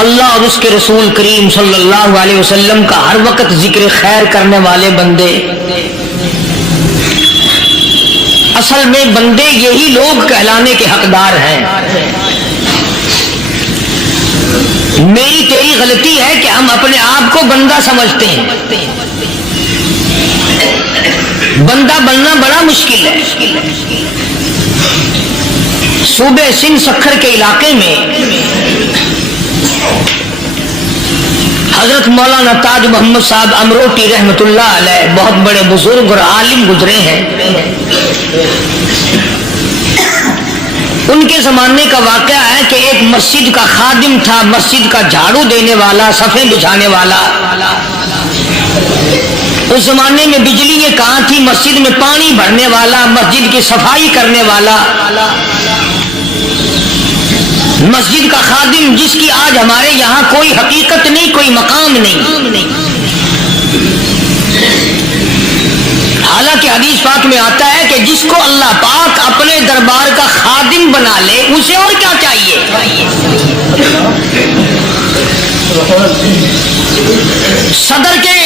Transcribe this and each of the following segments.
اللہ اور اس کے رسول کریم صلی اللہ علیہ وسلم کا ہر وقت ذکر خیر کرنے والے بندے، اصل میں بندے یہی لوگ کہلانے کے حقدار ہیں۔ میری تیری غلطی ہے کہ ہم اپنے آپ کو بندہ سمجھتے ہیں۔ بندہ بننا بڑا مشکل ہے۔ صوبے سندھ سکھر کے علاقے میں حضرت مولانا تاج محمد صاحب امروٹی رحمت اللہ علیہ بہت بڑے بزرگ اور عالم گزرے ہیں۔ ان کے زمانے کا واقعہ ہے کہ ایک مسجد کا خادم تھا، مسجد کا جھاڑو دینے والا، صفیں بچھانے والا۔ اس زمانے میں بجلی یہ کہاں تھی، مسجد میں پانی بھرنے والا، مسجد کی صفائی کرنے والا، مسجد کا خادم جس کی آج ہمارے یہاں کوئی حقیقت نہیں، کوئی مقام نہیں۔ حالانکہ حدیث پاک میں آتا ہے کہ جس کو اللہ پاک اپنے دربار کا خادم بنا لے اسے اور کیا چاہیے۔ صدر کے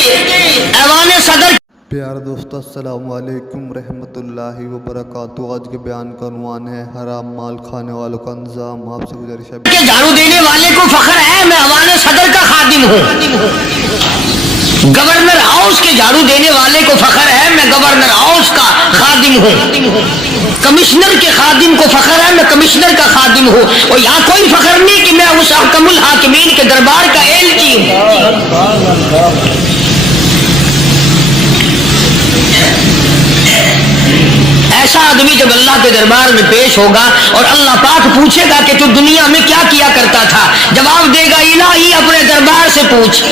ایوان صدر پیارے دوستو السلام علیکم رحمۃ اللہ وبرکاتہ۔ آج کے بیان کا عنوان ہے حرام مال کھانے والوں کا انجام۔ آپ سے گزارش ہے کہ جھاڑو دینے والے کو فخر ہے میں ایوان صدر کا خادم ہوں، گورنر ہاؤس کے جھاڑو دینے والے کو فخر ہے میں گورنر ہاؤس کا خادم ہوں، کمشنر کے خادم کو فخر ہے میں کمشنر کا خادم ہوں، اور یہاں کوئی فخر نہیں کہ میں اس حکم الحاکمین کے دربار کا ایلچی ہوں۔ ایسا آدمی جب اللہ کے دربار میں پیش ہوگا اور اللہ پاک پوچھے گا کہ تو دنیا میں کیا کیا کرتا تھا، جواب دے گا الہی اپنے دربار سے پوچھ۔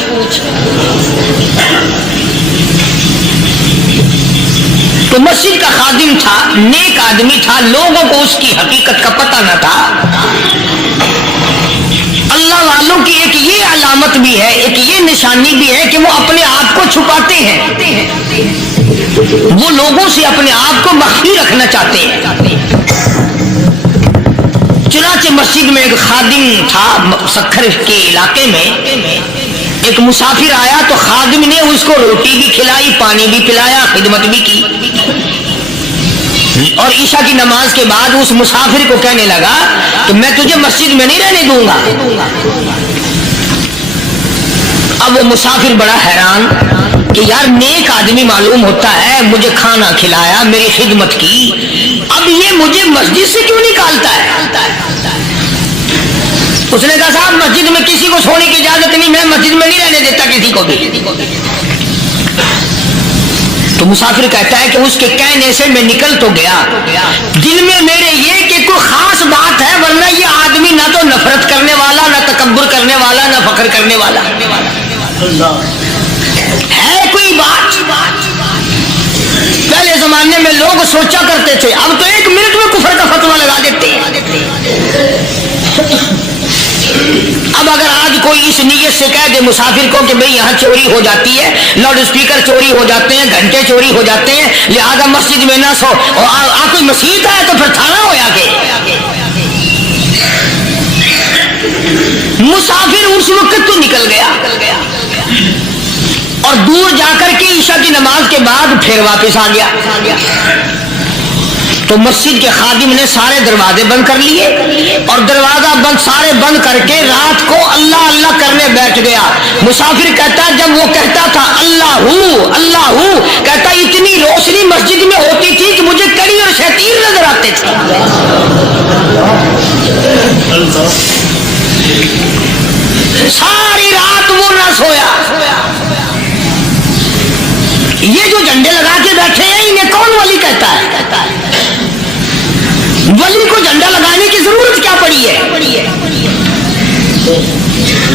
تو مسجد کا خادم تھا، نیک آدمی تھا، لوگوں کو اس کی حقیقت کا پتہ نہ تھا۔ اللہ والوں کی ایک یہ علامت بھی ہے، ایک یہ نشانی بھی ہے کہ وہ اپنے آپ کو چھپاتے ہیں، وہ لوگوں سے اپنے آپ کو مخفی رکھنا چاہتے ہیں۔ چنانچہ مسجد میں ایک خادم تھا، سکھر کے علاقے میں ایک مسافر آیا تو خادم نے اس کو روٹی بھی کھلائی، پانی بھی پلایا، خدمت بھی کی، اور عشاء کی نماز کے بعد اس مسافر کو کہنے لگا کہ میں تجھے مسجد میں نہیں رہنے دوں گا۔ اب وہ مسافر بڑا حیران کہ یار نیک آدمی معلوم ہوتا ہے، مجھے کھانا کھلایا، میری خدمت کی، اب یہ مجھے مسجد سے کیوں نکالتا ہے؟ اس نے کہا صاحب مسجد میں کسی کو سونے کی اجازت نہیں، میں مسجد میں نہیں رہنے دیتا کسی کو بھی۔ تو مسافر کہتا ہے کہ اس کے کہنے سے میں نکل تو گیا، دل میں میرے یہ کہ کوئی خاص بات ہے، ورنہ یہ آدمی نہ تو نفرت کرنے والا، نہ تکبر کرنے والا، نہ فخر کرنے والا ہے کوئی بات۔ پہلے زمانے میں لوگ سوچا کرتے تھے، اب تو ایک منٹ میں کفر کا فتویٰ لگا دیتے ہیں۔ اب اگر آج کوئی اس نیت سے کہہ دے مسافر کو کہ بھئی یہاں چوری ہو جاتی ہے، لاؤڈ اسپیکر چوری ہو جاتے ہیں، گھنٹے چوری ہو جاتے ہیں، لہذا مسجد میں نہ سو، اور کوئی مسجد ہے تو پھر تھانہ ہویا کہ مسافر اس وقت تو نکل گیا، اور دور جا کر کے عشاء کی نماز کے بعد پھر واپس آ گیا۔ تو مسجد کے خادم نے سارے دروازے بند کر لیے، اور دروازہ بند سارے بند کر کے رات کو اللہ اللہ کرنے بیٹھ گیا۔ مسافر کہتا جب وہ کہتا تھا اللہ ہو اللہ ہو، کہتا اتنی روشنی مسجد میں ہوتی تھی کہ مجھے کڑی اور شیطین نظر آتے تھے۔ ساری رات وہ نہ سویا۔ یہ جو جھنڈے لگا کے بیٹھے ہیں انہیں کون ولی کہتا ہے؟ ولی کو جھنڈا لگانے کی ضرورت کیا پڑی ہے؟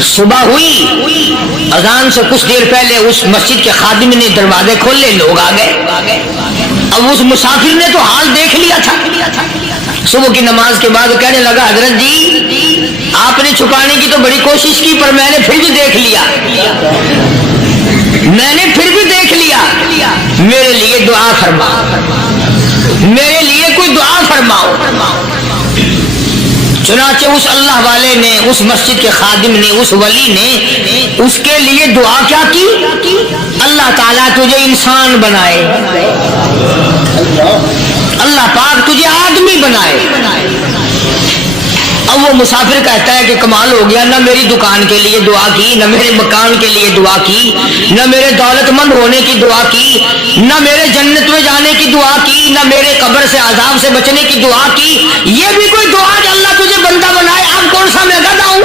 صبح ہوئی، اذان سے کچھ دیر پہلے اس مسجد کے خادم نے دروازے کھولے، لوگ آ گئے۔ اب اس مسافر نے تو حال دیکھ لیا تھا۔ صبح کی نماز کے بعد کہنے لگا حضرت جی آپ نے چھپانے کی تو بڑی کوشش کی، پر میں نے پھر بھی دیکھ لیا، میں نے پھر بھی دیکھ لیا، میرے لیے دعا فرما، میرے لیے کوئی دعا فرماؤ۔ چنانچہ اس اللہ والے نے، اس مسجد کے خادم نے، اس ولی نے اس کے لیے دعا کیا کی؟ اللہ تعالیٰ تجھے انسان بنائے، اللہ پاک تجھے آدمی بنائے۔ اب وہ مسافر کہتا ہے کہ کمال ہو گیا، نہ میری دکان کے لیے دعا کی، نہ میرے مکان کے لیے دعا کی، نہ میرے دولت مند ہونے کی دعا کی، نہ میرے جنت میں جانے کی دعا کی، نہ میرے قبر سے عذاب سے بچنے کی دعا کی۔ یہ بھی کوئی دعا کہ اللہ تجھے بندہ بنائے؟ اب کون سا میں گدھا ہوں؟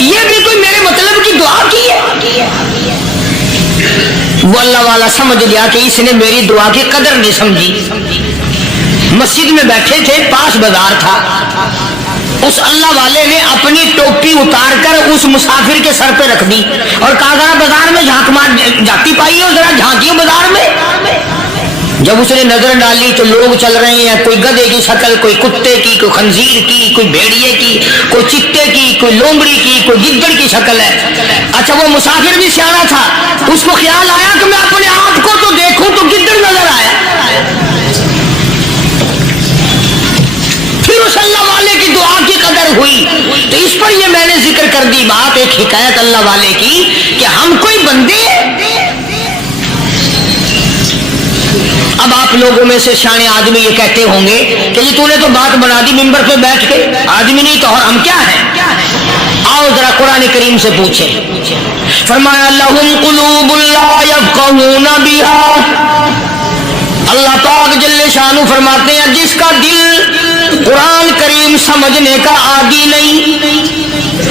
یہ بھی کوئی میرے مطلب کی دعا کی ہے؟ وہ اللہ والا سمجھ گیا کہ اس نے میری دعا کی قدر نہیں سمجھی۔ مسجد میں بیٹھے تھے، پاس بازار تھا، اس اللہ والے نے اپنی ٹوپی اتار کر اس مسافر کے سر پہ رکھ دی اور کہا ذرا بازار میں جھانک مار جاتی پائی ہو، ذرا جھانکیو بازار میں۔ جب اس نے نظر ڈالی تو لوگ چل رہے ہیں، کوئی گدھے کی شکل، کوئی کتے کی، کوئی خنزیر کی، کوئی بھیڑیے کی، کوئی چتے کی، کوئی لومڑی کی، کوئی گدڑ کی شکل ہے۔ اچھا وہ مسافر بھی سیانا تھا، اس کو خیال آیا کہ میں اپنے آپ کو تو دیکھوں تو گدڑ نظر آیا۔ پھر اس اللہ والے کی دعا کی قدر ہوئی، تو اس پر یہ میں نے ذکر کر دی بات، ایک حکایت اللہ والے کی کہ ہم کوئی بندے۔ اب آپ لوگوں میں سے شانے آدمی یہ کہتے ہوں گے کہ یہ تو نے تو بات بنا دی ممبر پہ بیٹھ کے، آدمی نہیں تو اور ہم کیا ہیں؟ آؤ ذرا قرآن کریم سے پوچھیں۔ فرمایا لہم قلوب لا یفقہون بہا، اللہ پاک جل شانہ فرماتے ہیں جس کا دل قرآن کریم سمجھنے کا عادی نہیں،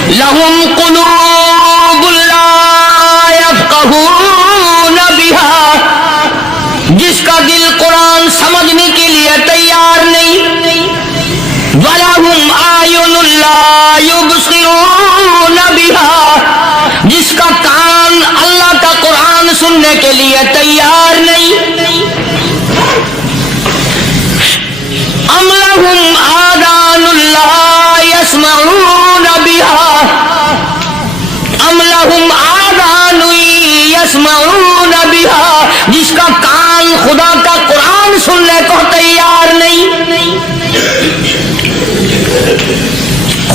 لہم قلوب لا یفقہون بہا، جس کا دل قرآن سمجھنے کے لیے تیار نہیں، وَلَهُمْ أَعْيُنٌ لَا يُبْصِرُونَ بِهَا، جس کا کان اللہ کا قرآن سننے کے لیے تیار نہیں، أَمْ لَهُمْ آذَانٌ لَا يَسْمَعُونَ بِهَا، أَمْ لَهُمْ آذَانٌ يَسْمَعُونَ بِهَا، جس کا کان خدا کا قرآن سننے کو تیار نہیں۔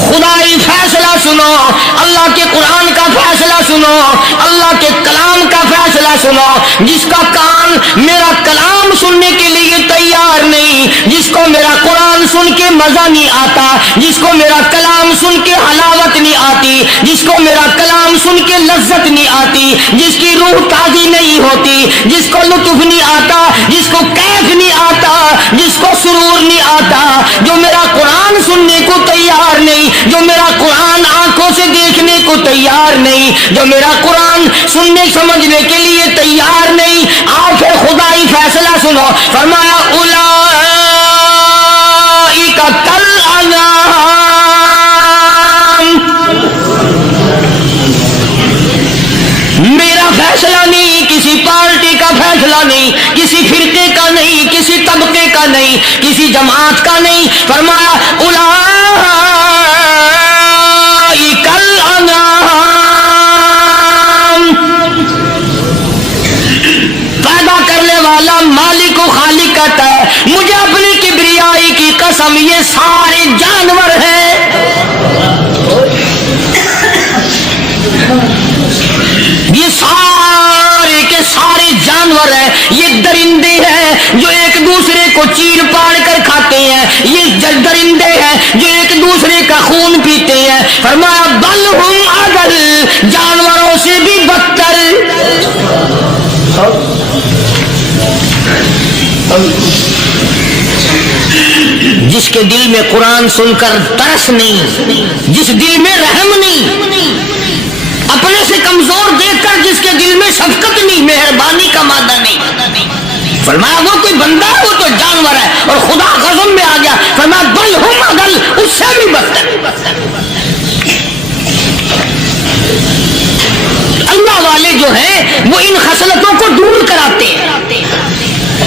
خدائی فیصلہ سنو، اللہ کے قرآن کا فیصلہ سنو، اللہ کے کلام کا فیصلہ سنو، جس کا کان میرا کلام سننے کے لیے تیار نہیں، جس کو میرا قرآن سن کے مزہ نہیں آتا، جس کو میرا کلام سن کے حلاوت نہیں آتی، جس کو میرا کلام سن کے لذت نہیں آتی، جس کی روح تازی نہیں ہوتی، جس کو لطف نہیں آتا، جس کو کیف نہیں آتا، جس کو سرور نہیں آتا، جو میرا قرآن سننے کو تیار نہیں، جو میرا قرآن آنکھوں سے دیکھنے کو تیار نہیں، جو میرا قرآن سننے سمجھنے کے لیے تیار نہیں، آؤ پھر خدائی فیصلہ سنو۔ فرمایا اولئک کالانعام، میرا فیصلہ نہیں، کسی پارٹی کا فیصلہ نہیں، کسی فرقے کا نہیں، کسی طبقے کا نہیں، کسی جماعت کا نہیں، فرمایا اولئک الانعام، پیدا کرنے والا مالک و خالق کہتا ہے مجھے اپنی کبریائی کی قسم یہ سارے جانور ہیں، یہ سارے کے سارے جانور ہیں، یہ درندے ہیں جو ایک دوسرے کو چیر پاڑ کر کھاتے ہیں، یہ درندے ہیں جو ایک دوسرے کا خون پیتے ہیں۔ فرمایا بل ہم اضل، جانوروں سے بھی بدتر۔ جس کے دل میں قرآن سن کر ترس نہیں، جس دل میں رحم نہیں، اپنے سے کمزور دیکھ کر جس کے دل میں شفقت نہیں، مہربانی کا مادہ نہیں، فرمایا وہ کوئی بندہ ہے، وہ تو جانور ہے۔ اور خدا قسم میں آ گیا، فرمایا بل ہم اضل، اس سے بھی بدتر۔ اللہ والے جو ہیں وہ ان خصلتوں کو دور کراتے ہیں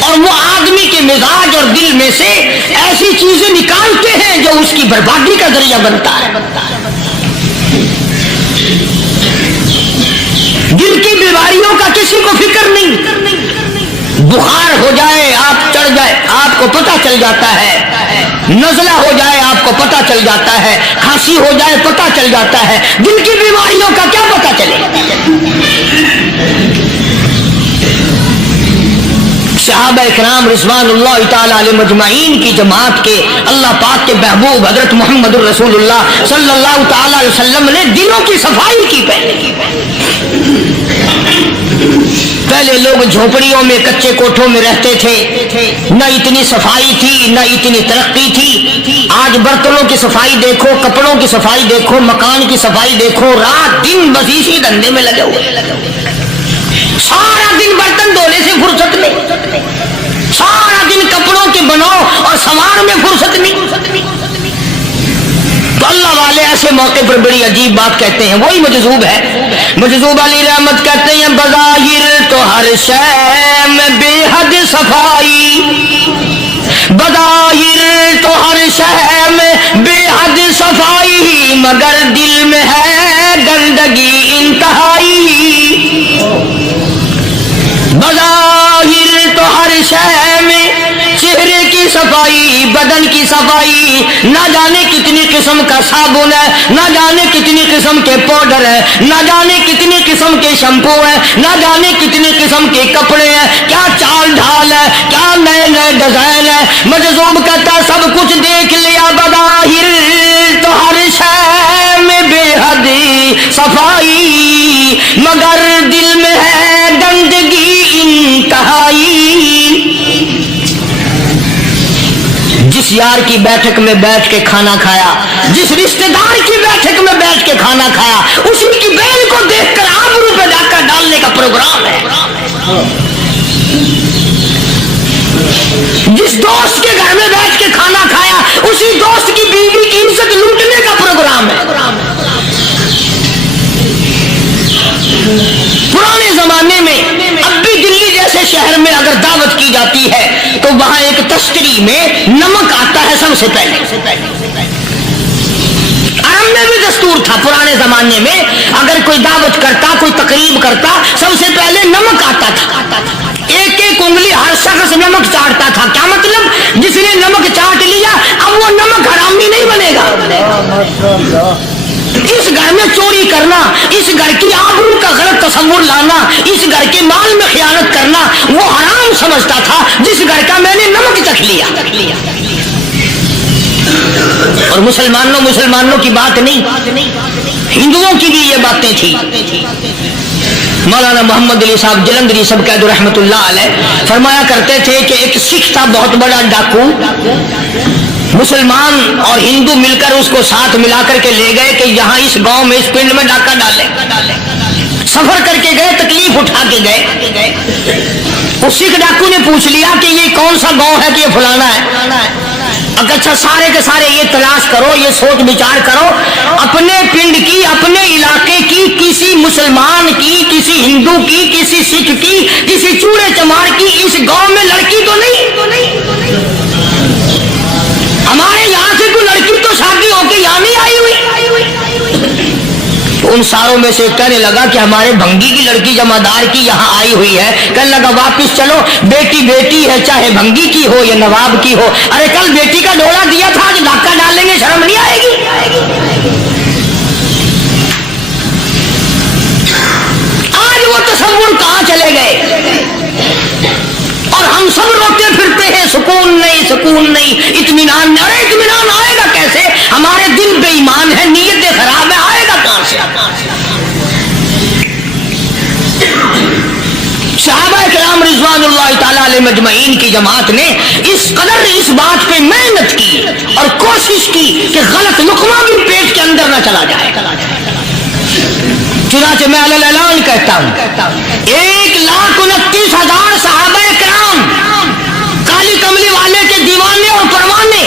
اور وہ آدمی کے مزاج اور دل میں سے ایسی چیزیں نکالتے ہیں جو اس کی بربادی کا ذریعہ بنتا ہے۔ دل کی بیماریوں کا کسی کو فکر نہیں، बुखार हो जाए, आप चढ़ जाए, आपको पता चल जाता है, नज़ला हो जाए आपको पता चल जाता है, खांसी हो जाए पता चल जाता है, दिल की बीमारियों का क्या पता चले। सहाबा इकराम रिज़वानुल्लाह ताला अलैहिम अजमाइन की जमात के अल्लाह पाक के महबूब हजरत मोहम्मदुर रसूलुल्लाह सल्लल्लाहु ताला अलैहि वसल्लम ने दिलों की सफाई की। पहले लोग झोपड़ियों में कच्चे कोठों में रहते थे, न इतनी सफाई थी न इतनी तरक्की थी। आज बर्तनों की सफाई देखो, कपड़ों की सफाई देखो, मकान की सफाई देखो, रात दिन बस इसी धंधे में लगे हुए। सारा दिन बर्तन धोने से फुर्सत नहीं, सारा दिन कपड़ों के बनाओ और संवार में फुर्सत नहीं। तो अल्लाह वाले ऐसे मौके पर बड़ी अजीब बात कहते हैं, वही मजजूब है। मजजूब अली रहमत कहते हैं, बज़ाहिर तो हर शय में बेहद सफाई, बज़ाहिर तो हर शय में बेहद सफाई, मगर दिल में है गंदगी इंतहाई। बज़ाहिर तो हर शय में चेहरे की सफाई, बदन की सफाई, ना जाने कितनी किस्म का साबुन है, ना जाने कितनी किस्म के पाउडर है, ना जाने कितनी किस्म के शैम्पू है, ना जाने कितनी किस्म के कपड़े हैं, क्या चाल ढाल है, क्या नए नए डिजाइन है। मजजूब कहता सब कुछ देख लिया, बज़ाहिर तो हर शय में बेहद सफाई, मगर दिल में है गंदगी इंतहाई। जिस यार की बैठक में बैठ के खाना खाया, जिस रिश्तेदार की बैठक में बैठ के खाना खाया, उसी की बहन को देखकर आबरू पे डाका डालने का प्रोग्राम है। जिस दोस्त के घर में बैठ के खाना खाया, उसी दोस्त की बीवी की इज्जत लूटने का प्रोग्राम है। पुराने जमाने में अब भी दिल्ली जैसे शहर में अगर दावत की जाती है तो वहां एक तश्तरी में नमक आता है सबसे पहले। अरब में भी दस्तूर था पुराने जमाने में, अगर कोई दावत करता, कोई तकरीब करता, सबसे पहले नमक आता था। एक एक उंगली हर शख्स नमक चाटता था। क्या मतलब? जिसने नमक चाट लिया अब वो नमक हरामी नहीं बनेगा। इस घर में चोरी करना, इस घर की आबरू का गलत तस्वुर लाना, इस घर के माल में खयानत करना वो हराम समझता था जिस घर का मैंने नमक चख लिया। और मुसलमानों की बात नहीं, हिंदुओं की भी ये बातें थी। मौलाना मोहम्मद अली साहब जलंधरी सब कहदो रहमतुल्लाह अलैह फरमाया करते थे कि एक सिख था बहुत बड़ा डाकू, मुसलमान और हिंदू मिलकर उसको साथ मिलाकर के ले गए कि यहाँ इस गांव में, इस पिंड में डाका डाले। सफर करके गए, तकलीफ उठा के गए। उस सिख डाकू ने पूछ लिया कि ये कौन सा गांव है कि ये फलाना है। अच्छा सारे के सारे ये तलाश करो, ये सोच विचार करो, अपने पिंड की, अपने इलाके की, किसी मुसलमान की, किसी हिंदू की, किसी सिख की, किसी चूड़े चमार की इस गांव में लड़की तो नहीं। हमारे यहाँ से कोई लड़की तो शादी होके यहाँ नहीं आई हुई। उन सारों में से कहने लगा कि हमारे भंगी की लड़की जमादार की यहाँ आई हुई है। कहने लगा वापिस चलो, बेटी बेटी है, चाहे भंगी की हो या नवाब की हो। अरे कल बेटी का डोला दिया था, आज धक्का डालेंगे, शर्म नहीं आएगी? आज वो तस्वुर कहाँ चले गए? और हम सब रोते फिरते हैं सुकून नहीं, इत्मीनान नहीं। अरे इत्मीनान आएगा कैसे? हमारे दिल बेईमान है, नीयतें खराब है, आएगा कहां से? सहाबा किराम रिज़वानुल्लाह ताला अलैहिम अजमईन की जमात ने इस कदर इस बात पे मेहनत की और कोशिश की कि गलत लुक़मा भी पेट के अंदर न चला जाए। चुनाचे मैं ऐलान कहता हूं, 1,29,000 सहाबा किराम काली कमली वाले के दीवाने और परवाने,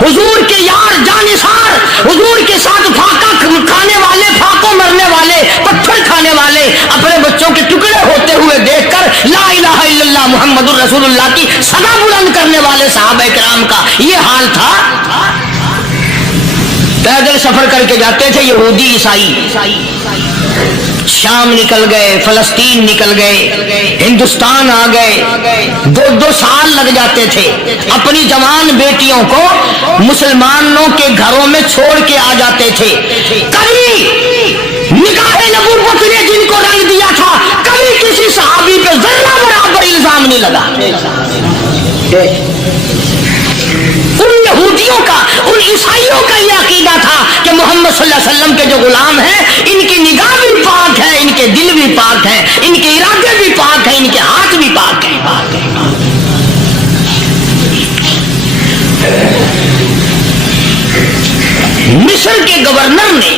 हुजूर के यार जानिसार, हुजूर के साथ फाका खाने वाले, फाको मरने वाले, पत्थर खाने वाले, अपने बच्चों के टुकड़े होते हुए देखकर ला इलाहा इल्लल्लाह मुहम्मदुर रसूलुल्लाह की सदा बुलंद करने वाले सहाबा किराम का ये हाल था। पैदल सफर करके जाते थे यहूदी ईसाई, शाम निकल गए, फलस्तीन निकल गए, हिंदुस्तान आ गए। 2-2 साल लग जाते थे। अपनी जवान बेटियों को मुसलमानों के घरों में छोड़ के आ जाते थे। कभी निकाहे नबूवत ने जिनको रंग दिया था, कभी किसी सहाबी पे जर्रा बराबर इल्जाम नहीं लगा। उन यहूदियों का, उन ईसाइयों का यह अकीदा था कि मोहम्मद सल्लल्लाहु अलैहि वसल्लम के जो गुलाम हैं, इनकी निगाह भी पाक है, इनके दिल भी पाक है, इनके इरादे भी पाक है, इनके हाथ भी पाक है। मिस्र के गवर्नर ने,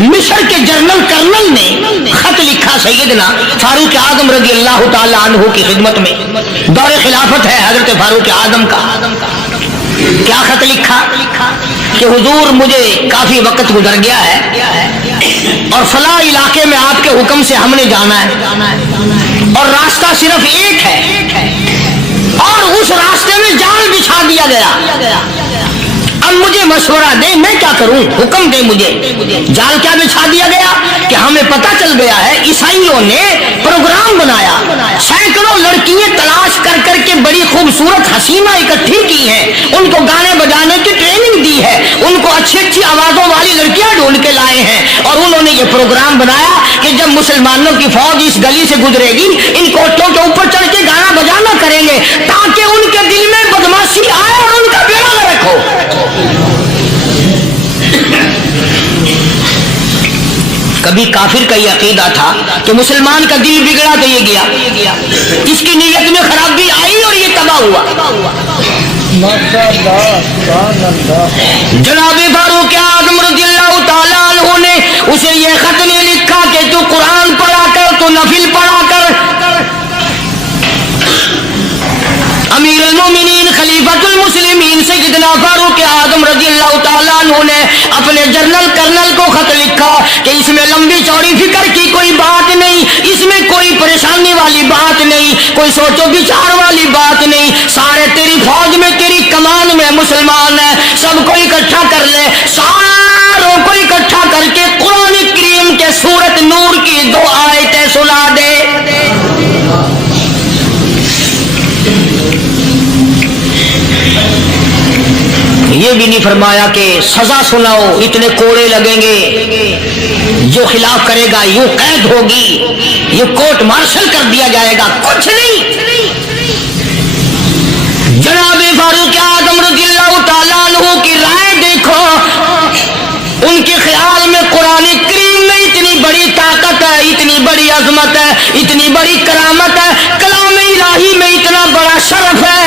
मिस्र के जनरल कर्नल ने खत लिखा सैयदना फारूक आजम रज़ी अल्लाह ताला अन्हु की खिदमत में। दौरे खिलाफत है हजरत फारूक आजम का। क्या खत लिखा कि हुजूर मुझे काफी वक्त गुजर गया है और फला इलाके में आपके हुक्म से हमने जाना है और रास्ता सिर्फ एक है और उस रास्ते में जाल बिछा दिया गया। अब मुझे मशवरा दे, मैं क्या करूं, हुक्म दे मुझे। जाल क्या बिछा दिया गया कि हमें पता चल गया है ईसाइयों ने प्रोग्राम बनाया, सैकड़ों लड़कियां तलाश कर करके बड़ी खूबसूरत हसीना इकट्ठी की हैं, उनको गाने बजाने की ट्रेनिंग दी है, उनको अच्छी अच्छी आवाजों वाली लड़कियां ढूंढ के लाए हैं और उन्होंने ये प्रोग्राम बनाया कि जब मुसलमानों की फौज इस गली से गुजरेगी, इन कोठों के ऊपर चढ़ के गाना बजाना करेंगे ताकि उनके दिल में बदमाशी आए और उनका बेड़ा गर्क हो। कभी काफिर का यह अकीदा था कि मुसलमान का दिल बिगड़ा तो ये गया, इसकी नीयत में खराबी आई और ये तबाह हुआ। जनाब फारूक आज़म रज़ियल्लाहु ताला अन्हु ने उसे ये खत नहीं लिखा कि तू कुरान पढ़ा कर, तू नफिल पढ़ा कर। अमीर अल-मोमिनीन खलीफतुल मुस्लिमीन सैयदना फारूक आज़म रज़ियल्लाहु ताला अन्हु ने अपने जनरल कर्नल को खत लिखा कि इसमें लंबी चौड़ी फिक्र की कोई बात नहीं, इसमें कोई परेशानी वाली बात नहीं, कोई सोचो विचार वाली बात नहीं। सारे तेरी फौज में, तेरी कमान में मुसलमान है, सबको इकट्ठा कर ले, सारों को इकट्ठा करके कुरान करीम के सूरत नूर की 2 आयतें सुना दे। ये भी नहीं फरमाया कि सजा सुनाओ, इतने कोड़े लगेंगे, जो खिलाफ करेगा यूं कैद होगी, ये कोर्ट मार्शल कर दिया जाएगा, कुछ नहीं। जनाब फारूक आज़म रज़ियल्लाहु ताला अन्हु की राय देखो, उनके ख्याल में कुरान करीम में इतनी बड़ी ताकत है, इतनी बड़ी अजमत है, इतनी बड़ी करामत है, कलाम इलाही में इतना बड़ा शरफ है।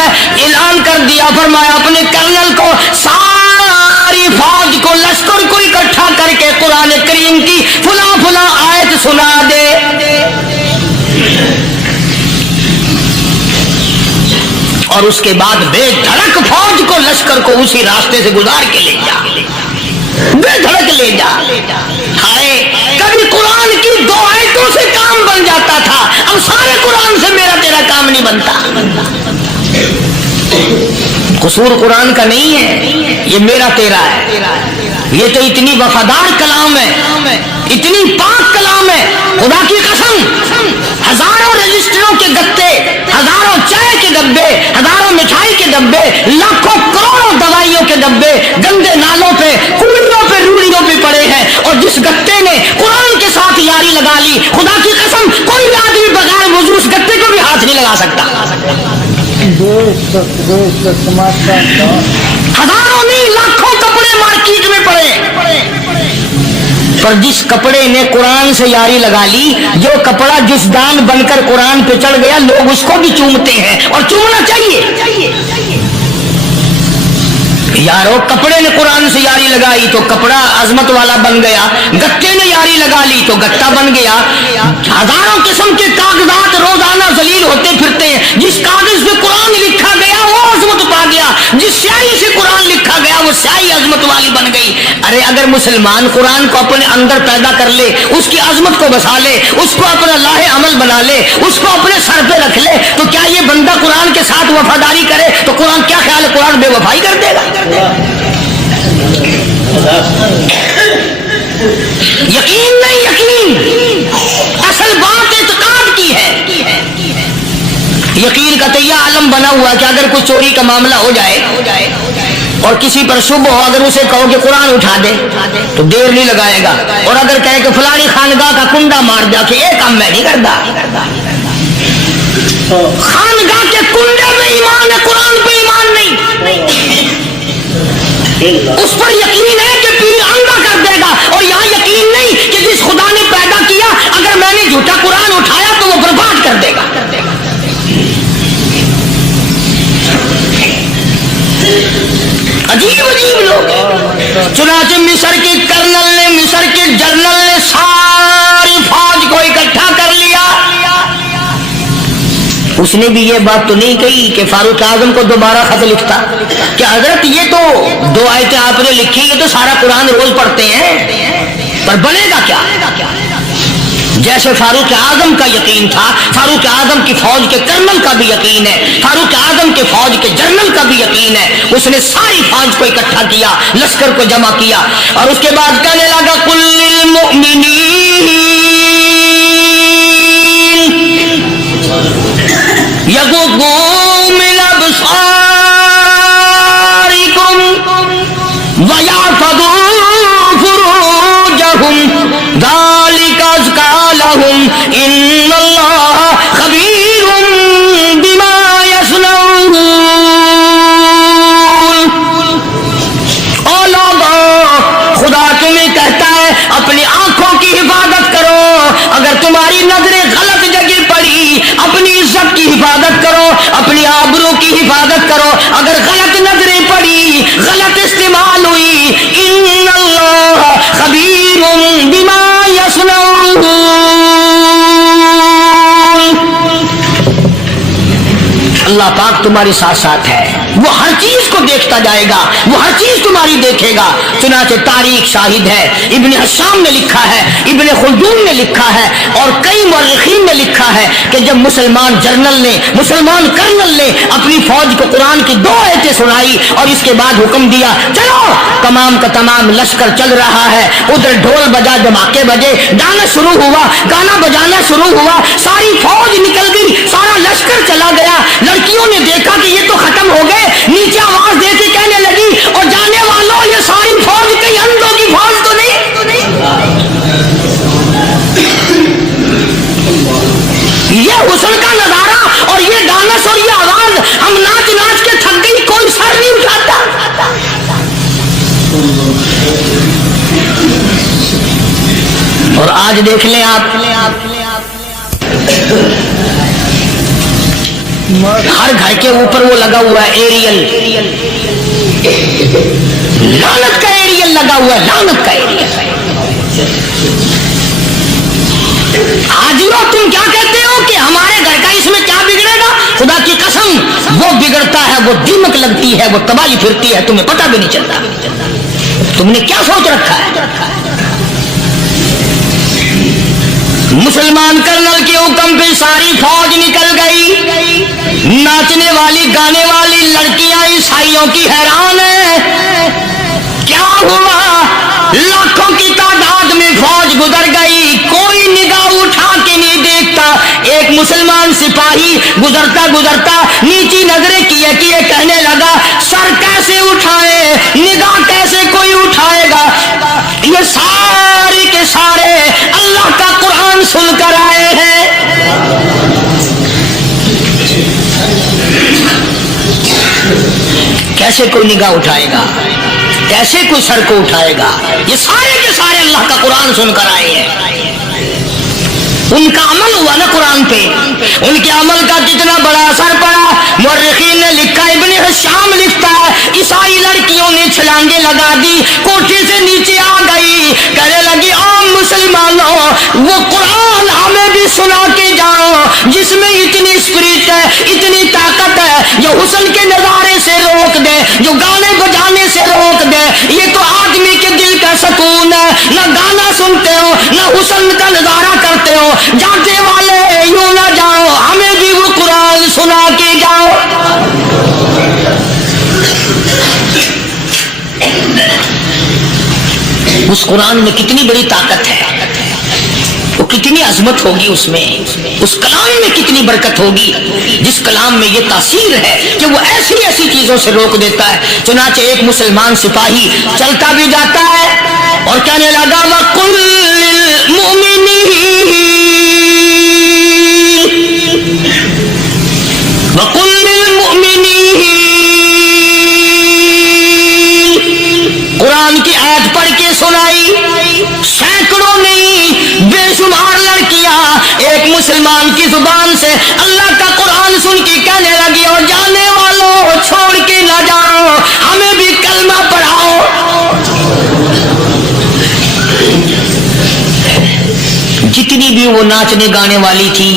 ऐलान कर दिया, फरमाया अपने कर्नल को सारी फौज को, लश्कर को इकट्ठा करके कुरान करीम की फुला फुला आयत सुना दे। और उसके बाद बेधड़क फौज को, लश्कर को उसी रास्ते से गुजार के ले जा, बेधड़क ले जा। हाय, कभी कुरान की 2 आयतों से काम बन जाता था, अब सारे कुरान से मेरा तेरा काम नहीं बनता। कसूर कुरान का नहीं है, ये मेरा तेरा है। ये तो इतनी वफादार कलाम है, इतनी पाक कलाम है, खुदा की कसम। हजारों रजिस्टरों के गत्ते, हजारों चाय के डब्बे, हजारों मिठाई के डब्बे, लाखों करोड़ों दवाइयों के डब्बे गंदे नालों पे, कुड़ियों पे, रूढ़ियों पे पड़े हैं, और जिस गत्ते ने कुरान के साथ यारी लगा ली, खुदा की कसम कोई आदमी बगैर वुजू उस गत्ते को भी हाथ नहीं लगा सकता। हजारों नहीं, लाखों कपड़े मार्केट में पड़े, पर जिस कपड़े ने कुरान से यारी लगा ली, जो कपड़ा जुज़दान बनकर कुरान पे चढ़ गया, लोग उसको भी चूमते हैं और चूमना चाहिए। यारो, कपड़े ने कुरान से यारी लगाई तो कपड़ा अजमत वाला बन गया, गत्ते ने यारी लगा ली तो गत्ता बन गया। हजारों किस्म के कागजात रोजाना जलील होते फिरते हैं, जिस कागज पे कुरान लिखा गया वो अजमत पा गया, जिस स्याही से कुरान लिखा गया वो स्याही अजमत वाली बन गई। अरे अगर मुसलमान कुरान को अपने अंदर पैदा कर ले, उसकी अजमत को बसा ले, उसको अपना लाहे अमल बना ले, उसको अपने सर पे रख ले, तो क्या ये बंदा कुरान के साथ वफादारी करे तो कुरान, क्या ख्याल है, कुरान बेवफाई कर देगा? یقین نہیں، یقین اصل بات اعتقاد کی ہے۔ یقین کا تو یہ عالم بنا ہوا کہ اگر کوئی چوری کا معاملہ ہو جائے اور کسی پر شبہ ہو، اگر اسے کہو کہ قرآن اٹھا دے تو دیر نہیں لگائے گا، اور اگر کہے کہ فلانی خانگاہ کا کنڈا مار دیا کہ یہ کام میں نہیں کرتا۔ خانگاہ کے کنڈے میں ایمان ہے، قرآن پہ ایمان نہیں۔ اس پر یقین ہے کہ پیر اندھا کر دے گا، اور یہاں یقین نہیں کہ جس خدا نے پیدا کیا اگر میں نے جھوٹا قرآن اٹھایا تو وہ برباد کر دے گا۔ عجیب عجیب لوگ ہیں۔ چنانچہ مصر کے کرنل نے، مصر کے جنرل نے ساری فوج کو اکٹھا کر لیا۔ اس نے بھی یہ بات تو نہیں کہی کہ فاروق اعظم کو دوبارہ خط لکھتا کہ حضرت یہ تو 2 آیتیں آپ نے لکھی، یہ تو سارا قرآن روز پڑھتے ہیں، پر بنے گا کیا؟ جیسے فاروق اعظم کا یقین تھا، فاروق اعظم کی فوج کے کرنل کا بھی یقین ہے، فاروق اعظم کے فوج کے جنرل کا بھی یقین ہے۔ اس نے ساری فوج کو اکٹھا کیا، لشکر کو جمع کیا، اور اس کے بعد کہنے لگا قل للمؤمنین یغضوا من ابصارکم ویحفظوا فروجہم ذالک ازکی لہم ان اللہ خبیر بما یصنعون۔ او لوگو، خدا تمہیں کہتا ہے اپنی آنکھوں کی حفاظت کرو، اگر تمہاری نظریں غلط جگہ پڑی اپنی عزت کی حفاظت کرو، اپنی آبرو کی حفاظت کرو۔ اگر غلط نظریں پڑی، غلط استعمال ہوئی، ان اللہ خبیر بما یصنعون، اللہ پاک تمہارے ساتھ ساتھ ہے، وہ ہر چیز کو دیکھتا جائے گا، وہ ہر چیز تمہاری دیکھے گا۔ چنانچہ تاریخ شاہد ہے، ابن حشام نے لکھا ہے، ابن خلدون نے لکھا ہے، اور کئی مورخین نے لکھا ہے کہ جب مسلمان جنرل نے، مسلمان کرنل نے اپنی فوج کو قرآن کی 2 آیتیں سنائی اور اس کے بعد حکم دیا چلو، تمام کا تمام لشکر چل رہا ہے، ادھر ڈھول بجا، دھماکے بجے، گانا شروع ہوا، گانا بجانا شروع ہوا، ساری فوج نکل گئی، سارا لشکر چلا گیا۔ لڑکیوں نے دیکھا کہ یہ تو ختم ہو گئے، نیچے آواز دے کے کہنے لگی اور جانے والوں یہ ساری فوج کئی اندھوں کی فوج تو نہیں؟ یہ حسن کا نظارہ اور یہ ڈانس اور یہ آواز، ہم ناچ ناچ کے تھک گئی، کوئی سر نہیں اٹھاتا۔ اور آج دیکھ لیں آپ، ہر گھر کے اوپر وہ لگا ہوا ہے ایریل، لعنت کا ایریل لگا ہوا ہے، لعنت کا ایریل۔ حاجیوں تم کیا کہتے ہو کہ ہمارے گھر کا اس میں کیا بگڑے گا؟ خدا کی قسم وہ بگڑتا ہے، وہ دیمک لگتی ہے، وہ تباہی پھرتی ہے، تمہیں پتہ بھی نہیں چلتا۔ تم نے کیا سوچ رکھا ہے؟ مسلمان کرنل کے حکم پہ ساری فوج نکل گئی، ناچنے والی گانے والی لڑکیاں عیسائیوں کی حیران ہیں، کیا ہوا؟ لاکھوں کی تعداد میں فوج گزر گئی، کوئی نگاہ اٹھا کے نہیں دیکھتا۔ ایک مسلمان سپاہی گزرتا گزرتا نیچی نظریں کیے کیے کہنے لگا سر کیسے اٹھائے، نگاہ کیسے کوئی اٹھائے گا؟ یہ سارے کے سارے اللہ کا قرآن سن کر آئے ہیں۔ کیسے کوئی نگاہ اٹھائے گا؟ کیسے کوئی سر کو اٹھائے گا؟ یہ سارے کے سارے اللہ کا قرآن سن کر آئے ہیں۔ ان کا عمل ہوا نا قرآن پہ، ان کے عمل کا کتنا بڑا اثر پڑا۔ مورخین نے لکھا، ابن حشام لکھتا ہے عیسائی لڑکیوں نے چھلانگیں لگا دی، کوٹھی سے نیچے آ گئی، کہنے لگی عام مسلمانوں وہ قرآن ہمیں بھی سنا کے جاؤ جس میں اتنی اسپرٹ ہے، اتنی طاقت ہے، جو حسن کے نظارے سے روک دے، جو گانے بجانے سے روک دے۔ یہ تو آدمی کے دل کا سکون ہے، نہ گانا سنتے ہو نہ حسن کا نظارہ کرتے ہو، جاتے والے یوں نہ جاؤ، ہمیں بھی وہ قرآن سنا کے جاؤ۔ उस कुरान में कितनी बड़ी ताकत है, वो कितनी अजमत होगी, उसमें उस कलाम में कितनी बरकत होगी, जिस कलाम में ये तासीर है कि वो ऐसी ऐसी चीजों से रोक देता है। चुनाचे एक मुसलमान सिपाही चलता भी जाता है और कहने लगा वकुल मुमिनीन कुरान की आयत पढ़ के सुनाई। सैकड़ों नहीं बेशुमार लड़कियां एक मुसलमान की जुबान से अल्लाह का कुरान सुन के कहने लगी और जाने वालों छोड़ के ना जाओ, हमें भी कलमा पढ़ाओ। जितनी भी वो नाचने गाने वाली थी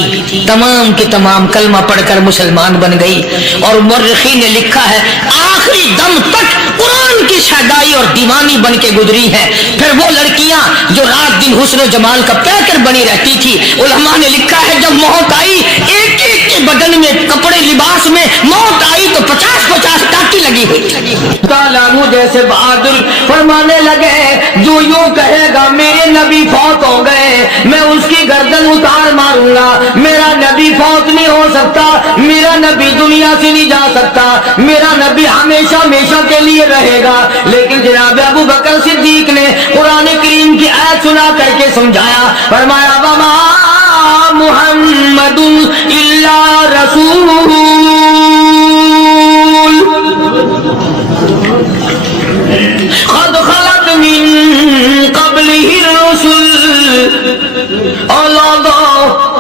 तमाम के तमाम कलमा पढ़कर मुसलमान बन गई। और मुर्रिखीन ने लिखा है आखिरी दम तक कुरान की शहदाई और दीवानी बन के गुजरी है। फिर वो लड़कियां जो रात दिन हुस्न जमाल का पैकर बनी रहती थी, उलमा ने लिखा है जब मौत आई एक एक के बदन में कपड़े लिबास में मौत आई तो 50-50 टाटी लगी हुई। तालानू जैसे बहादुर फरमाने लगे जो यूं कहेगा मेरे नबी फौत हो गए मैं उसकी गर्दन उतार मारूंगा, मेरा नबी फौत नहीं हो सकता, मेरा नबी दुनिया से नहीं जा सकता, मेरा नबी हमेशा हमेशा के लिए रहेगा। लेकिन जनाब अबू बकर सिद्दीक ने कुरान करीम की आयत सुना करके समझाया, फरमाया वमा मुहम्मदुन इल्ला रसूल क़द खलत मिन क़ब्लिहि रुसूल।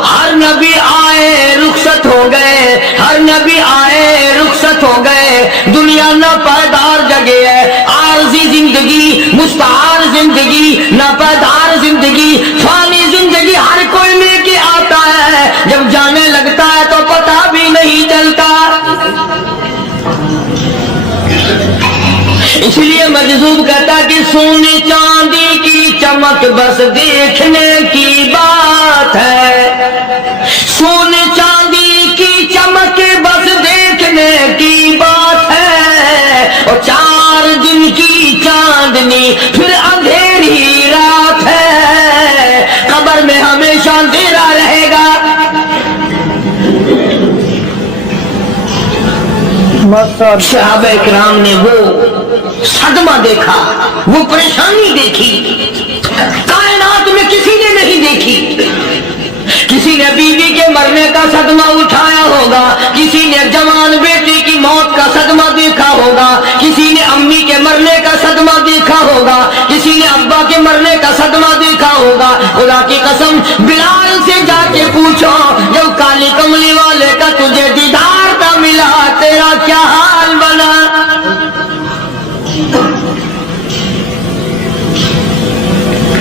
हर नबी आए रुखसत हो गए, हर नबी आए रुखसत हो गए। दुनिया न पायदार जगह है, आरजी जिंदगी, मुस्तार जिंदगी, न पायदार जिंदगी, फानी जिंदगी हर कोई लेके आता है। जब जाने लगता है तो पता भी नहीं चलता। इसलिए मजज़ूब कहता कि सोने चांदी की चमक बस देखने की बात है, सोने चांदी की चमक बस देखने की बात है। और 4 दिन की चांदनी फिर अंधेरी रात है, कब्र में हमेशा अंधेरा रहेगा। सहाबा इकराम ने वो सदमा देखा, वो परेशानी देखी, कायनात में किसी ने नहीं देखी। किसी ने बीवी के मरने का सदमा उठाया होगा, किसी ने जवान बेटे की मौत का सदमा देखा होगा, किसी ने अम्मी के मरने का सदमा देखा होगा, किसी ने अब्बा के मरने का सदमा देखा होगा। खुदा की कसम बिलाल से जाके पूछो जब काली कमली वाले का तुझे दीदार का मिला तेरा क्या हाल बना।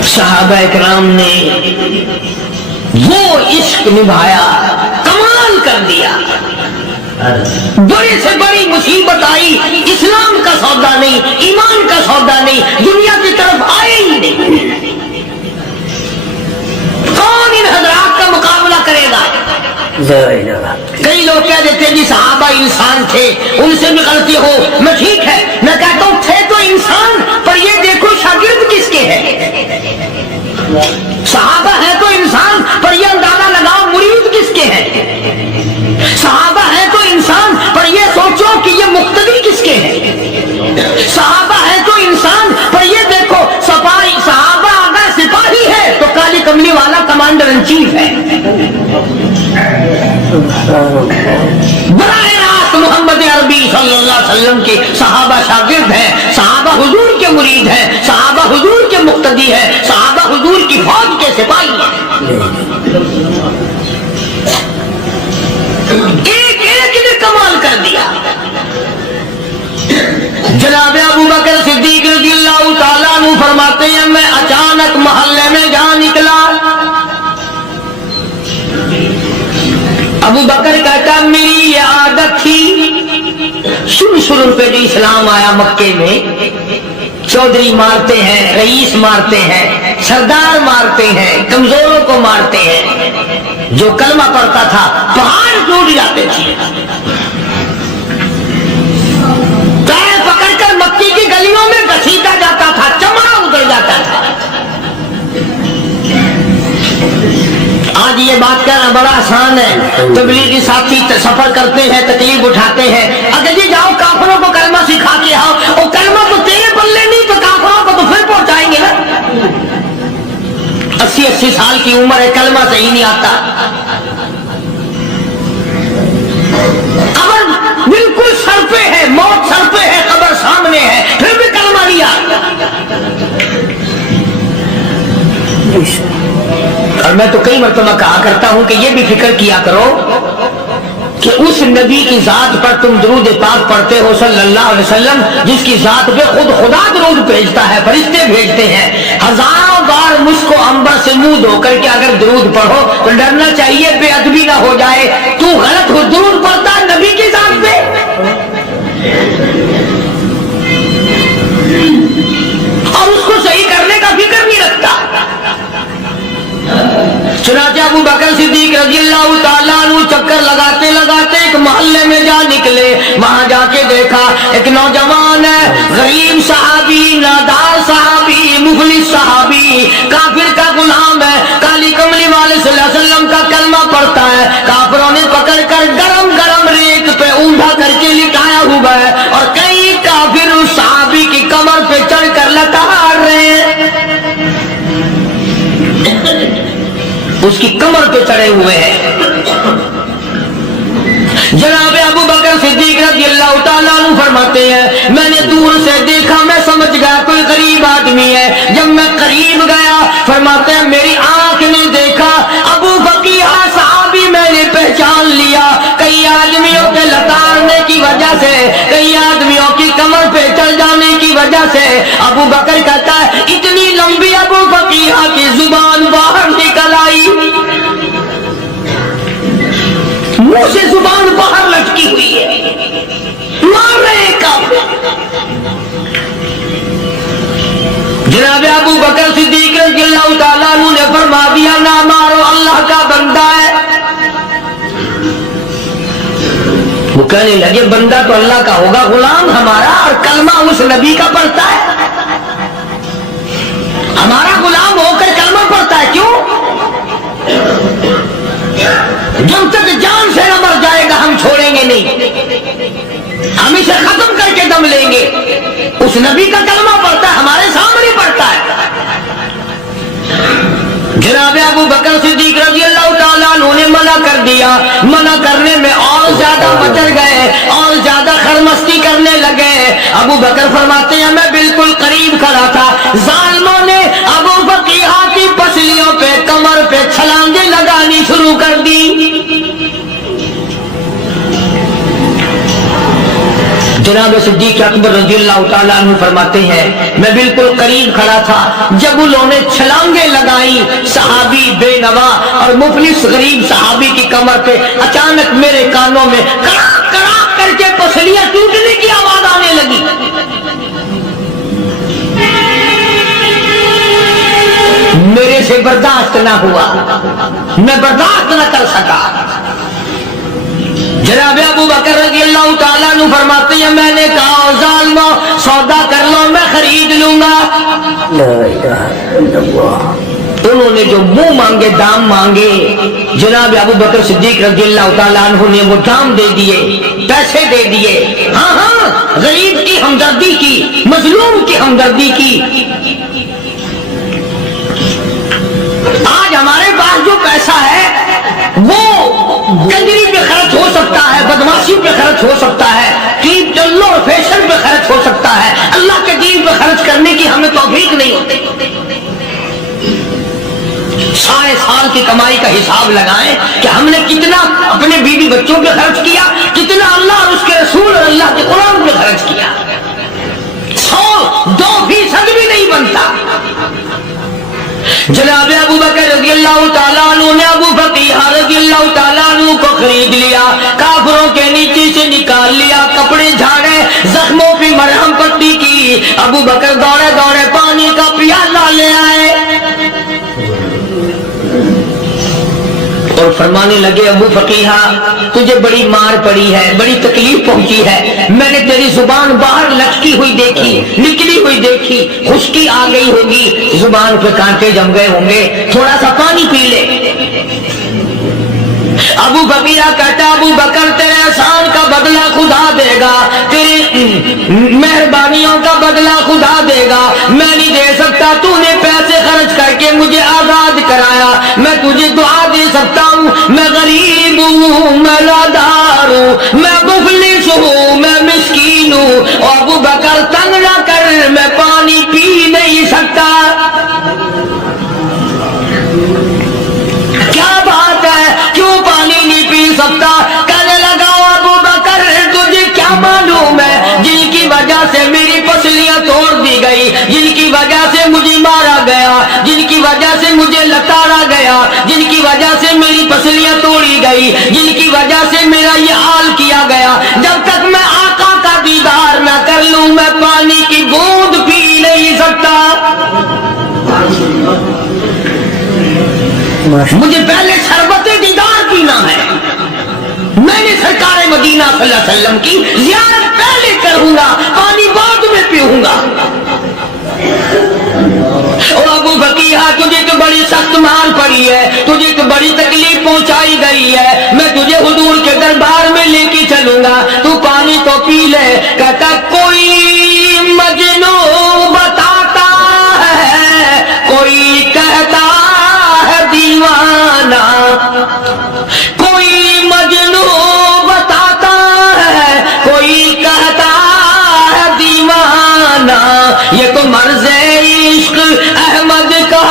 सहाबा इकराम ने वो इश्क निभाया, कमाल कर दिया। बड़े से बड़ी मुसीबत आई, इस्लाम का सौदा नहीं, ईमान का सौदा नहीं, दुनिया की तरफ आए ही नहीं। कौन इन हजरात का मुकाबला करेगा? कई लोग कह देते जी सहाबा इंसान थे, उनसे भी गलती हो। मैं ठीक है, मैं कहता हूं थे तो इंसान, पर ये देखो शागिर्द किसके हैं। सहाबा है तो इंसान, पर ये अंदाजा लगाओ मुरीद किसके हैं। सहाबा है तो इंसान, पर ये सोचो कि ये मुक्तदी किसके हैं। सहाबा है तो इंसान, पर ये देखो सफाई सहाबा अगर सिपाही है तो काली कमली वाला कमांडर इन चीफ है। बराह रास्त मोहम्मद अरबी सल्लल्लाहु अलैहि वसल्लम के सहाबा शागिर्द हैं, सहाबा हुजूर के मुरीद हैं, सहाबा हुजूर के मुक्तदी हैं, सहाबा हुजूर की फौज के सिपाही हैं। एक एक ने कमाल कर दिया। जनाब अबू बकर सिद्दीक रज़ियल्लाहु ताला अन्हु फरमाते हैं मैं अचानक मोहल्ले में जा निकला। अबू बकर कहता मेरी ये आदत थी, शुरू पे जो इस्लाम आया मक्के में, चौधरी मारते हैं, रईस मारते हैं, सरदार मारते हैं, कमजोरों को मारते हैं। जो कलमा पढ़ता था पहाड़ टूट जाते थे। पैर पकड़कर मक्के की गलियों में घसीटा जाता था, चमड़ा उतर जाता था। बड़ा आसान है। तबलीगी साथी सफर करते हैं, तकलीफ उठाते हैं, अगर जी जाओ काफिरों को कलमा सिखा के आओ, और कलमा तो तेरे पल्ले नहीं तो काफिरों को तो फिर पहुंचाएंगे ना। 80-80 साल की उम्र है, कलमा सही नहीं आता। कब्र बिल्कुल सर पे है, मौत सर पे है, कब्र सामने है, फिर भी कलमा नहीं आता। और मैं तो कई मरतबा कहा करता हूं कि ये भी फिक्र किया करो कि उस नबी की जात पर तुम दुरूद पाक पढ़ते हो सल्लल्लाहु अलैहि वसल्लम, जिसकी जात पे खुद खुदा दुरूद भेजता है, फरिश्ते भेजते हैं। हजारों बार मुझको अंबर से मुंह धो करके अगर दुरूद पढ़ो तो डरना चाहिए बेअदबी ना हो जाए। तू गलत हो दुरूद पढ़ता है नबी की जात पे, और उसको सही करने का फिक्र नहीं रखता। चुनाचे अबू बकर सिद्दीक रज़ियल्लाहु ताला अन्हु चक्कर लगाते लगाते एक मोहल्ले में जा निकले। वहां जाके देखा एक नौजवान है, गरीब सहाबी, नादार सहाबी, मुखलिस सहाबी, काफिर का गुलाम है, काली कमली वाले सल्लल्लाहु अलैहि वसल्लम का कलमा पढ़ता है। काफिरों ने पकड़कर गरम गरम रेत पे ऊंधा करके लिटाया हुआ है, और कई काफिर उस सहाबी की कमर पे चढ़कर लताड़ रहे हैं, उसकी कमर पे चढ़े हुए हैं। जनाब अबू बकर सिद्दीक रज़ियल्लाहु ताला अन्हु फरमाते हैं, मैंने दूर से देखा, मैं समझ गया कोई गरीब आदमी है। जब मैं करीब गया, फरमाते हैं मेरी आंख ने देखा अबू बकीहा सहाबी, मैंने पहचान लिया। कई आदमियों के लताड़ने की वजह से, कई आदमियों की कमर पे चढ़ जाने की वजह से अबू बकर कहता है इतनी लंबी अबू बकीहा की जुबान बाहर निकल आई, मुंह से जुबान बाहर लटकी हुई है, मार रहे काफिर। जनाब अबू बकर सिद्दीक रज़ियल्लाहु ताला अन्हु ने फरमा दिया ना मारो, अल्लाह का बंदा है। वो कहने लगे बंदा तो अल्लाह का होगा, गुलाम हमारा, और कलमा उस नबी का पढ़ता है। हमारा गुलाम होकर कलमा पढ़ता है, क्यों? जब तक जान से न मर जाएगा हम छोड़ेंगे नहीं, हम इसे खत्म करके दम लेंगे। उस नबी का कलमा पढ़ता है, हमारे सामने पढ़ता है। जनाब अबू बकर सिद्दीक रज़ियल्लाहु ताला अन्हु ने मना कर दिया। मना करने में और ज्यादा मचल गए, और ज्यादा खरमस्ती करने लगे। अबू बकर फरमाते हैं मैं बिल्कुल करीब खड़ा था, जालिमों ने अबू बकीहा की पसलियों पे, कमर पे छलांगे लगानी शुरू कर दी। जनाब सिद्दीक अकबर रज़ियल्लाहु ताला अन्हु फरमाते हैं मैं बिल्कुल करीब खड़ा था, जब उन्होंने छलांगे लगाई सहाबी बेनवा और मुफलिस गरीब सहाबी की कमर पे, अचानक मेरे कानों में कड़ाक कड़ाक करके पसलियां टूटने की आवाज आने लगी। मेरे से बर्दाश्त ना हुआ, मैं बर्दाश्त न कर सका। जनाब अबू बकर रज़ियल्लाहु ताला अन्हु फरमाते हैं मैंने कहा जालिमो सौदा कर लो, मैं खरीद लूंगा। उन्होंने जो मुंह मांगे, दाम मांगे, जनाब अबू बकर सिद्दीक रज़ियल्लाहु ताला अन्हु ने वो दाम दे दिए, पैसे दे दिए। हाँ हाँ, गरीब की हमदर्दी की, मजलूम की हमदर्दी की। आज हमारे पास जो पैसा है वो गंदगी पे खर्च हो सकता है, बदमाशी पे खर्च हो सकता है, टीप चल्लो और फैशन पे खर्च हो सकता है, अल्लाह के दीन पे खर्च करने की हमें तौफीक नहीं होती। सारे साल की कमाई का हिसाब लगाएं कि हमने कितना अपने बीवी बच्चों पे खर्च किया, कितना अल्लाह और उसके रसूल और अल्लाह के कुरान पे खर्च किया। 100-2% भी नहीं बनता। जनाब अबू बकर रज़ियल्लाहु ताला अन्हु ने अबू बकीहा रज़ियल्लाहु ताला अन्हु को खरीद लिया, काफिरों के नीचे से निकाल लिया, कपड़े झाड़े, जख्मों पे मरहम पट्टी की। अबू बकर दौड़े दौड़े पानी का प्याला ले आए और फरमाने लगे अबू फकीहा तुझे बड़ी मार पड़ी है, बड़ी तकलीफ पहुंची है, मैंने तेरी जुबान बाहर लटकी हुई देखी, निकली हुई देखी, खुश्की आ गई होगी, जुबान पे कांटे जम गए होंगे, थोड़ा सा पानी पी ले। अबू बकीरा कहता अबू बकर तेरे एहसान का बदला खुदा देगा, तेरी मेहरबानियों का बदला खुदा देगा। मैं नहीं दे सकता, तूने पैसे खर्च करके मुझे आजाद कराया, मैं तुझे दुआ दे सकता हूँ। मैं गरीब हूँ, मैं लादार हूँ, मैं मुफलिस हूँ, मैं मिस्कीन हूँ। और अबू बकर तंग ना कर, मैं पानी पी नहीं सकता। क्या बात है, क्यों पानी नहीं पी सकता? कहने लगा अबू बकर तुझे क्या मालूम है, जिनकी वजह से मेरी पसलियां तोड़ दी गई, जिनकी वजह से मुझे मारा गया, जिनकी वजह से मुझे लताड़ा गया, जिनकी वजह से मेरी पसलियां तोड़ी गई, जिनकी वजह से मेरा ये हाल किया गया, जब तक मैं आका का दीदार न कर लूं मैं पानी की बूंद पी नहीं सकता। मुझे पहले शरबत दीदार पीना है। मैंने सरकार मदीना सल्लल्लाहु अलैहि वसल्लम की ज़ियारत पहले करूंगा, पानी बाद में पीऊंगा। और अबू बकीरा तुझे तो बड़ी सख्त मार पड़ी है, तुझे तो बड़ी तकलीफ पहुंचाई गई है, मैं तुझे हुजूर के दरबार में लेके चलूंगा, तू पानी तो पी ले। कहता कोई मजनू बताता है, कोई कहता है दीवाना, कोई मजनू बताता है, कोई कहता है दीवाना, ये तो मर्ज़ इश्क अहमद का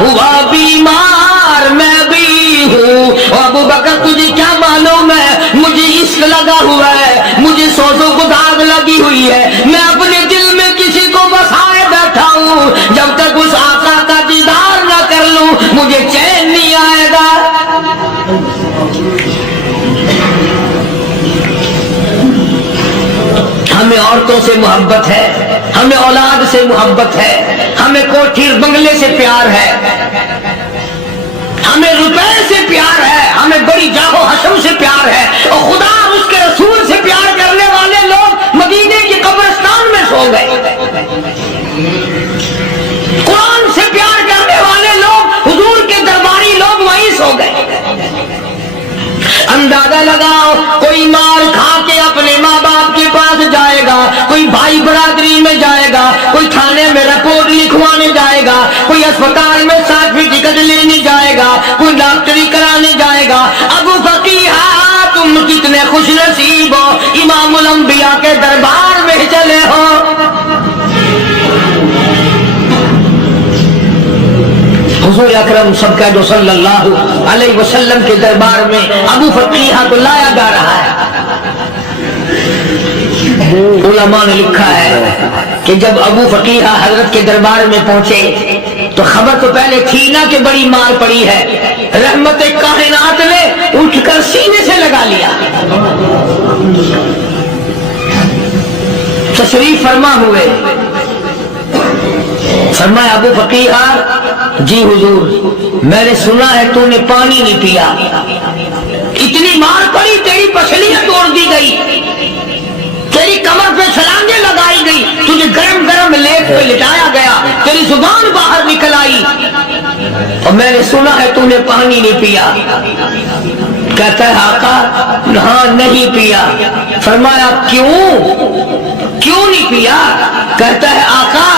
हुआ बीमार मैं भी हूँ। अबू बकर तुझे क्या मालूम है, मुझे इश्क लगा हुआ है, मुझे सोचो को दाग लगी हुई है, मैं अपने दिल में किसी को बसाए बैठा हूँ, जब तक उस आका का दीदार न कर लूं मुझे चैन नहीं आएगा। हमें औरतों से मोहब्बत है, हमें औलाद से मोहब्बत है, हमें कोठी बंगले से प्यार है, हमें रुपए से प्यार है, हमें बड़ी जाहो हशम से प्यार है, और खुदा और उसके रसूल से प्यार करने वाले लोग मदीने के कब्रिस्तान में सो गए। कुरान से प्यार करने वाले लोग हुजूर के दरबारी लोग वहीं सो गए। अंदाजा लगाओ, कोई मार खा के अपने माँ बाप के पास जाएगा, कोई भाई बरादरी में जाएगा, कोई थाने में रिपोर्ट लिखवाने जाएगा, कोई अस्पताल में सर्टिफिकेट लेने जाएगा, कोई डॉक्टरी कराने जाएगा। अबू फकीहा तुम कितने खुश नसीब हो, इमामुल अंबिया के दरबार में चले हो। हुजूर अकरम सबका सल्लल्लाहु अलैहि वसल्लम के दरबार में अबू फकीहा को लाया जा रहा है। उलमा ने लिखा है कि जब अबू फकीहा हजरत के दरबार में पहुंचे तो खबर तो पहले थी ना कि बड़ी मार पड़ी है, रहमत कायनात ने उठकर सीने से लगा लिया। तशरीफ फरमा हुए, फरमाया अबू फकीहा जी हुजूर मैंने सुना है तूने पानी नहीं पिया, इतनी मार पड़ी तेरी पसलियां तोड़ दी गई, तेरी कमर पे छलांगे लगाई गई, तुझे गरम गरम लेप पे लिटाया गया, तेरी जुबान बाहर निकल आई और मैंने सुना है तूने पानी नहीं पिया। कहता है आका हाँ नहीं पिया। फरमाया क्यों नहीं पिया? कहता है आका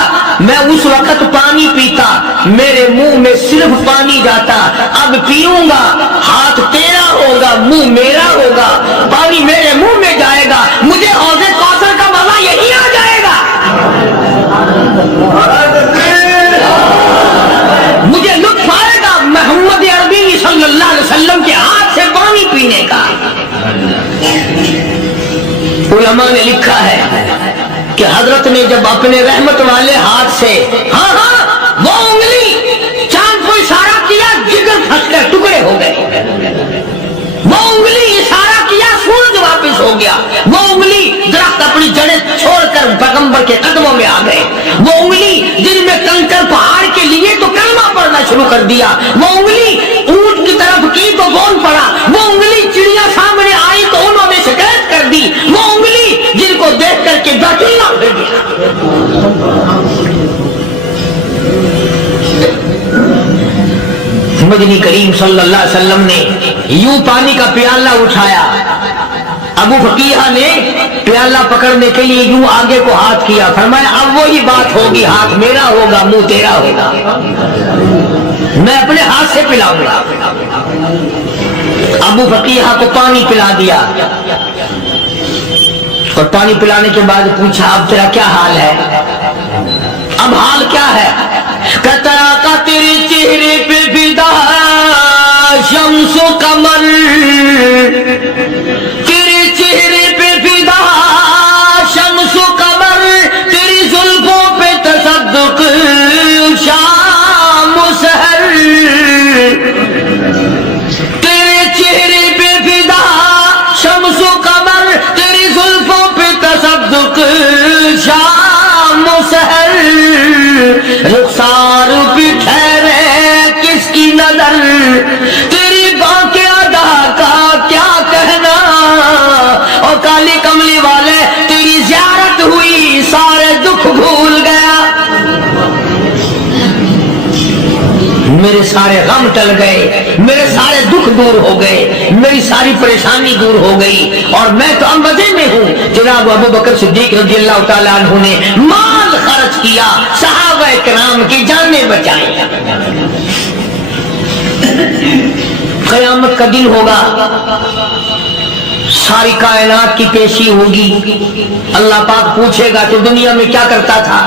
मैं उस वक्त पानी पीता मेरे मुंह में सिर्फ पानी जाता, अब पीऊंगा हाथ तेरा होगा मुंह मेरा होगा, पानी मेरे मुंह में जाएगा, मुझे हौज़े कौसर का मजा यही आ जाएगा, मुझे लुत्फ आएगा मोहम्मद अरबी सल्लल्लाहु अलैहि वसल्लम के हाथ से पानी पीने का। उलमा ने लिखा है कि हजरत ने जब अपने रहमत वाले हाथ से वो उंगली चांद को इशारा किया, जिगर फंसकर टुकड़े हो गए, वो उंगली इशारा किया सूरज वापस हो गया, वो उंगली दरख्त अपनी जड़ें छोड़कर पैगंबर के कदमों में आ गए, वो उंगली जिनमें कंकर पहाड़ के लिए तो कलमा पढ़ना शुरू कर दिया, वो उंगली ऊंट की तरफ की तो कौन पड़ा, वो उंगली चिड़िया सामने आई तो उन्होंने शिकायत कर दी, वो उंगली जिनको देख करके बैतुल्लाह हो गया। مدنی کریم صلی اللہ علیہ وسلم نے یوں پانی کا پیالہ اٹھایا، ابو فقیہ نے پیالہ پکڑنے کے لیے یوں آگے کو ہاتھ کیا، فرمایا اب وہی بات ہوگی، ہاتھ میرا ہوگا منہ تیرا ہوگا، میں اپنے ہاتھ سے پلاؤں گا۔ ابو فقیہ کو پانی پلا دیا، اور پانی پلانے کے بعد پوچھا اب تیرا کیا حال ہے؟ اب حال کیا ہے؟ کہتا کا تیرے چہرے پہ فدا شمس و قمر، تیرے چہرے پہ فدا شمس و قمر، تیری زلفوں پہ تصدق شام و سحر، تیرے چہرے پہ فدا شمس و قمر، تیری زلفوں پہ تصدق شام و سحر، رخسار پہ ٹھہرے کس کی نظر، تیری بانکے ادا کا کیا کہنا، اور کالی کملی والے تیری زیارت ہوئی سارے دکھ بھول گیا، میرے سارے غم ٹل گئے، میرے سارے دکھ دور ہو گئے، میری ساری پریشانی دور ہو گئی، اور میں تو اب مزے میں ہوں۔ جناب ابو بکر صدیق رضی اللہ تعالیٰ عنہ نے مال خرچ کیا، صحابہ کرام کی جانیں بچائیں۔ قیامت کا دن ہوگا، ساری کائنات کی پیشی ہوگی، اللہ پاک پوچھے گا کہ دنیا میں کیا کرتا تھا؟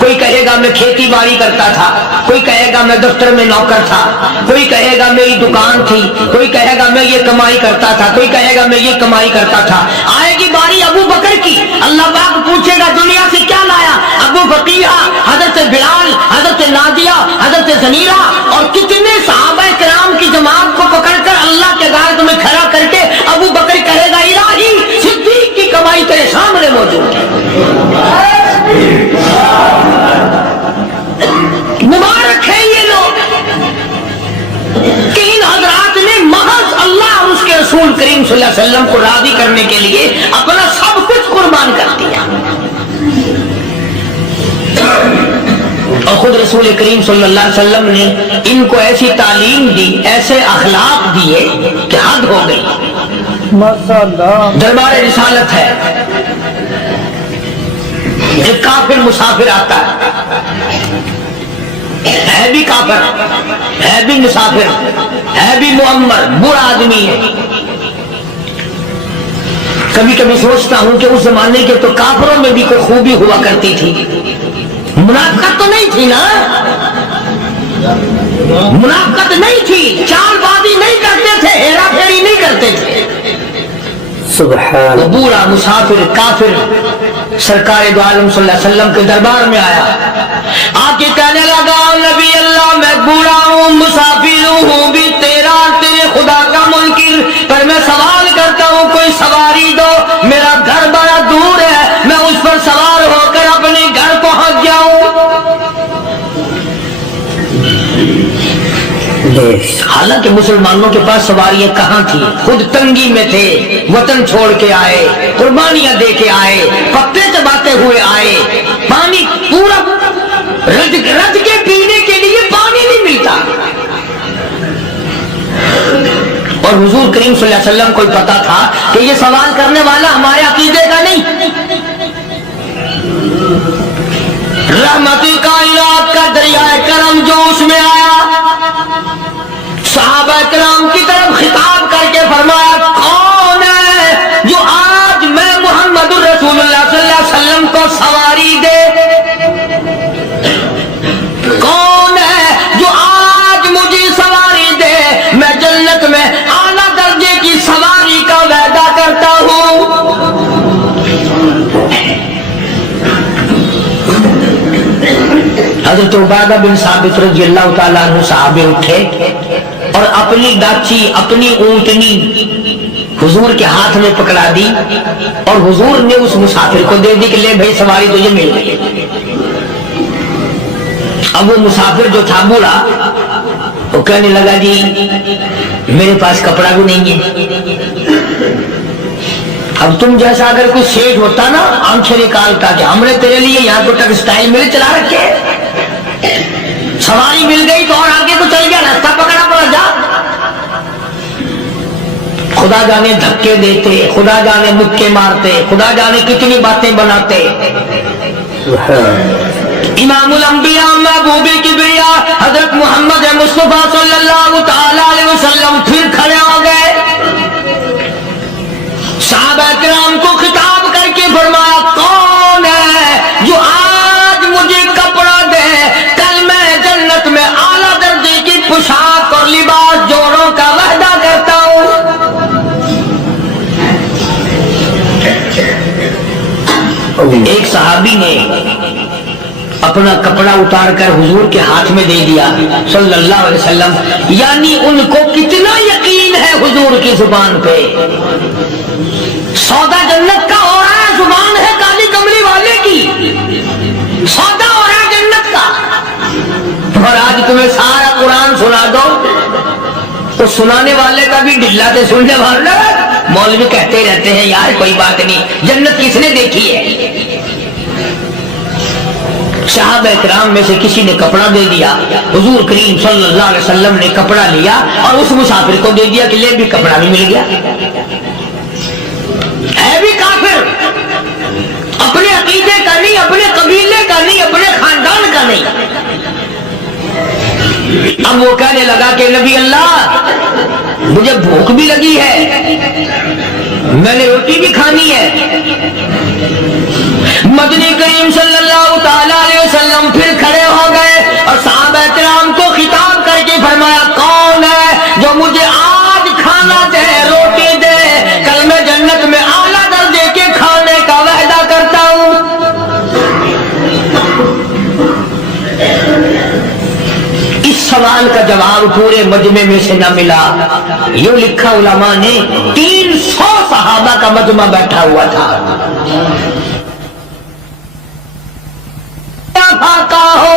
کوئی کہے گا میں کھیتی باڑی کرتا تھا، کوئی کہے گا میں دفتر میں نوکر تھا، کوئی کہے گا میری دکان تھی، کوئی کہے گا میں یہ کمائی کرتا تھا، کوئی کہے گا میں یہ کمائی کرتا تھا۔ آئے گی باری ابو بکر کی، اللہ پاک پوچھے گا دنیا سے کیا لایا؟ ابو فقیہ، حضرت بلال، حضرت نادیہ، حضرت زنیرہ اور کتنے صحابہ کرام کی جماعت کو پکڑ کر اللہ کے گھر میں کھڑا کر کے ابو بکر کہے گا الہی صدیق کی کمائی تیرے سامنے موجود ہے۔ مبارک ہے یہ لوگ کہ ان حضرات نے محض اللہ اور اس کے رسول کریم صلی اللہ علیہ وسلم کو راضی کرنے کے لیے اپنا سب کچھ قربان کر دیا، اور خود رسول کریم صلی اللہ علیہ وسلم نے ان کو ایسی تعلیم دی، ایسے اخلاق دیے کہ حد ہو گئی۔ دربار رسالت ہے، ایک کافر مسافر آتا ہے بھی کافر، ہے بھی مسافر، ہے بھی معمر، برا آدمی ہے۔ کبھی کبھی سوچتا ہوں کہ اس زمانے کے تو کافروں میں بھی کوئی خوبی ہوا کرتی تھی، منافقت تو نہیں تھی نا، منافقت نہیں تھی، چال بازی نہیں کرتے تھے، ہیرا پھیری نہیں کرتے تھے۔ سبحان اللہ، بوڑھا مسافر کافر سرکار دو عالم صلی اللہ علیہ وسلم کے دربار میں آیا، آ کے کہنے لگا نبی اللہ میں بوڑھا ہوں، مسافر ہوں بھی تیرا، تیرے خدا کا منکر، پر میں سوال کرتا ہوں کوئی سواری دو، میرا گھر بڑا دور ہے، میں اس پر سوار ہو کر اپنے گھر پہنچ جاؤں۔ حالانکہ مسلمانوں کے پاس سواریاں کہاں تھی، خود تنگی میں تھے، وطن چھوڑ کے آئے، قربانیاں دے کے آئے، پتے چباتے ہوئے آئے، پانی پورا رج کے پینے کے لیے پانی نہیں ملتا، اور حضور کریم صلی اللہ علیہ وسلم کو پتا تھا کہ یہ سوال کرنے والا ہمارے عقیدے کا نہیں۔ رحمتی کائنات کا دریائے کرم جو اس میں آیا، صحابہ کرام کی طرف خطاب کر کے فرمایا کون ہے جو آج میں محمد رسول اللہ صلی اللہ علیہ وسلم کو سواری دے، کون ہے جو آج مجھے سواری دے، میں جنت میں اعلیٰ درجے کی سواری کا وعدہ کرتا ہوں۔ حضرت عبادہ بن ثابت رضی اللہ تعالیٰ عنہ صحابے اٹھے اور اپنی ڈاچی، اپنی اونٹنی حضور کے ہاتھ میں پکڑا دی، اور حضور نے اس مسافر کو دے دی کہ لے بھائی سواری تجھے مل گئی۔ اب وہ مسافر جو تھا بوڑھا، وہ کہنے لگا جی میرے پاس کپڑا بھی نہیں ہے، اب تم جیسا اگر کوئی سیٹ ہوتا نا آنکھیں نکالتا کہ ہم نے تیرے لیے یہاں کو ٹیکسٹائل مل چلا رکھے، سواری مل گئی تو اور آگے تو چل گیا، راستہ پکڑا پڑا खुदा जाने धक्के देते, खुदा जाने मुक्के मारते, खुदा जाने कितनी बातें बनाते। इमामुल अंबिया महबूबे किबरिया हजरत मोहम्मद मुस्तफा सल्लल्लाहु तआला अलैहि वसल्लम फिर खड़े हो गए, सहाबा किराम को खिताब करके फरमाया, कौन है जो आज मुझे कपड़ा दे, कल मैं जन्नत में आला दर्जे की पोशाक और लिबास जोड़ों का वादा करता हूं। एक सहाबी ने अपना कपड़ा उतार कर हुजूर के हाथ में दे दिया सल्लल्लाहु अलैहि वसल्लम, यानी उनको कितना यकीन है हुजूर की जुबान पे। सौदा जन्नत का हो रहा है, जुबान है काली कमली वाले की, सौदा हो रहा है जन्नत का। और आज तुम्हें सारा कुरान सुना दो तो सुनाने वाले का भी ढिल्ला से सुनने वाला। मौलवी कहते रहते हैं यार कोई बात नहीं, जन्नत किसने देखी है। सहाबा इकराम में से किसी ने कपड़ा दे दिया, हुजूर करीम सल्लल्लाहु अलैहि वसल्लम ने कपड़ा लिया और उस मुसाफिर को दे दिया कि ले भी कपड़ा भी मिल गया। है भी काफिर, अपने अकीदे का नहीं, अपने कबीले का नहीं, अपने खानदान का नहीं। अब वो कहने लगा कि नबी अल्लाह मुझे भूख भी लगी है, मैंने रोटी भी खानी है। मदनी करीम सल्लल्लाहु तआला अलैहि वसल्लम फिर खड़े हो गए और सहाबा किराम को खिताब करके फरमाया, कौन है जो मुझे आज खाना दे, रोटी दे, कल मैं जन्नत में आला दर्जे के खाने का वादा करता हूं। इस सवाल का जवाब पूरे मजमे में से न मिला। यूं लिखा उलमा ने 300 सहाबा का मजमा बैठा हुआ था। फाका हो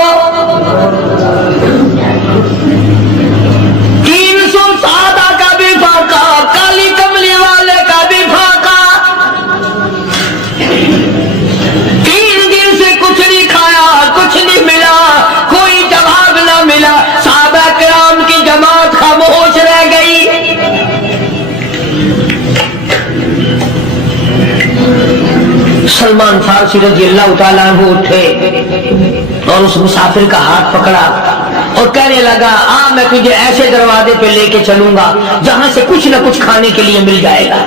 300 सहाबा का भी फाका, काली कमली वाले का भी फाका। 3 दिन से कुछ नहीं खाया, कुछ नहीं मिला, कोई जवाब ना मिला। सहाबा किराम की जमात खामोश रह गई। सलमान फारसी रजी अल्लाह तआला अन्हु उठे और उस मुसाफिर का हाथ पकड़ा और कहने लगा, आ मैं तुझे ऐसे दरवाजे पे लेके चलूंगा जहां से कुछ न कुछ खाने के लिए मिल जाएगा।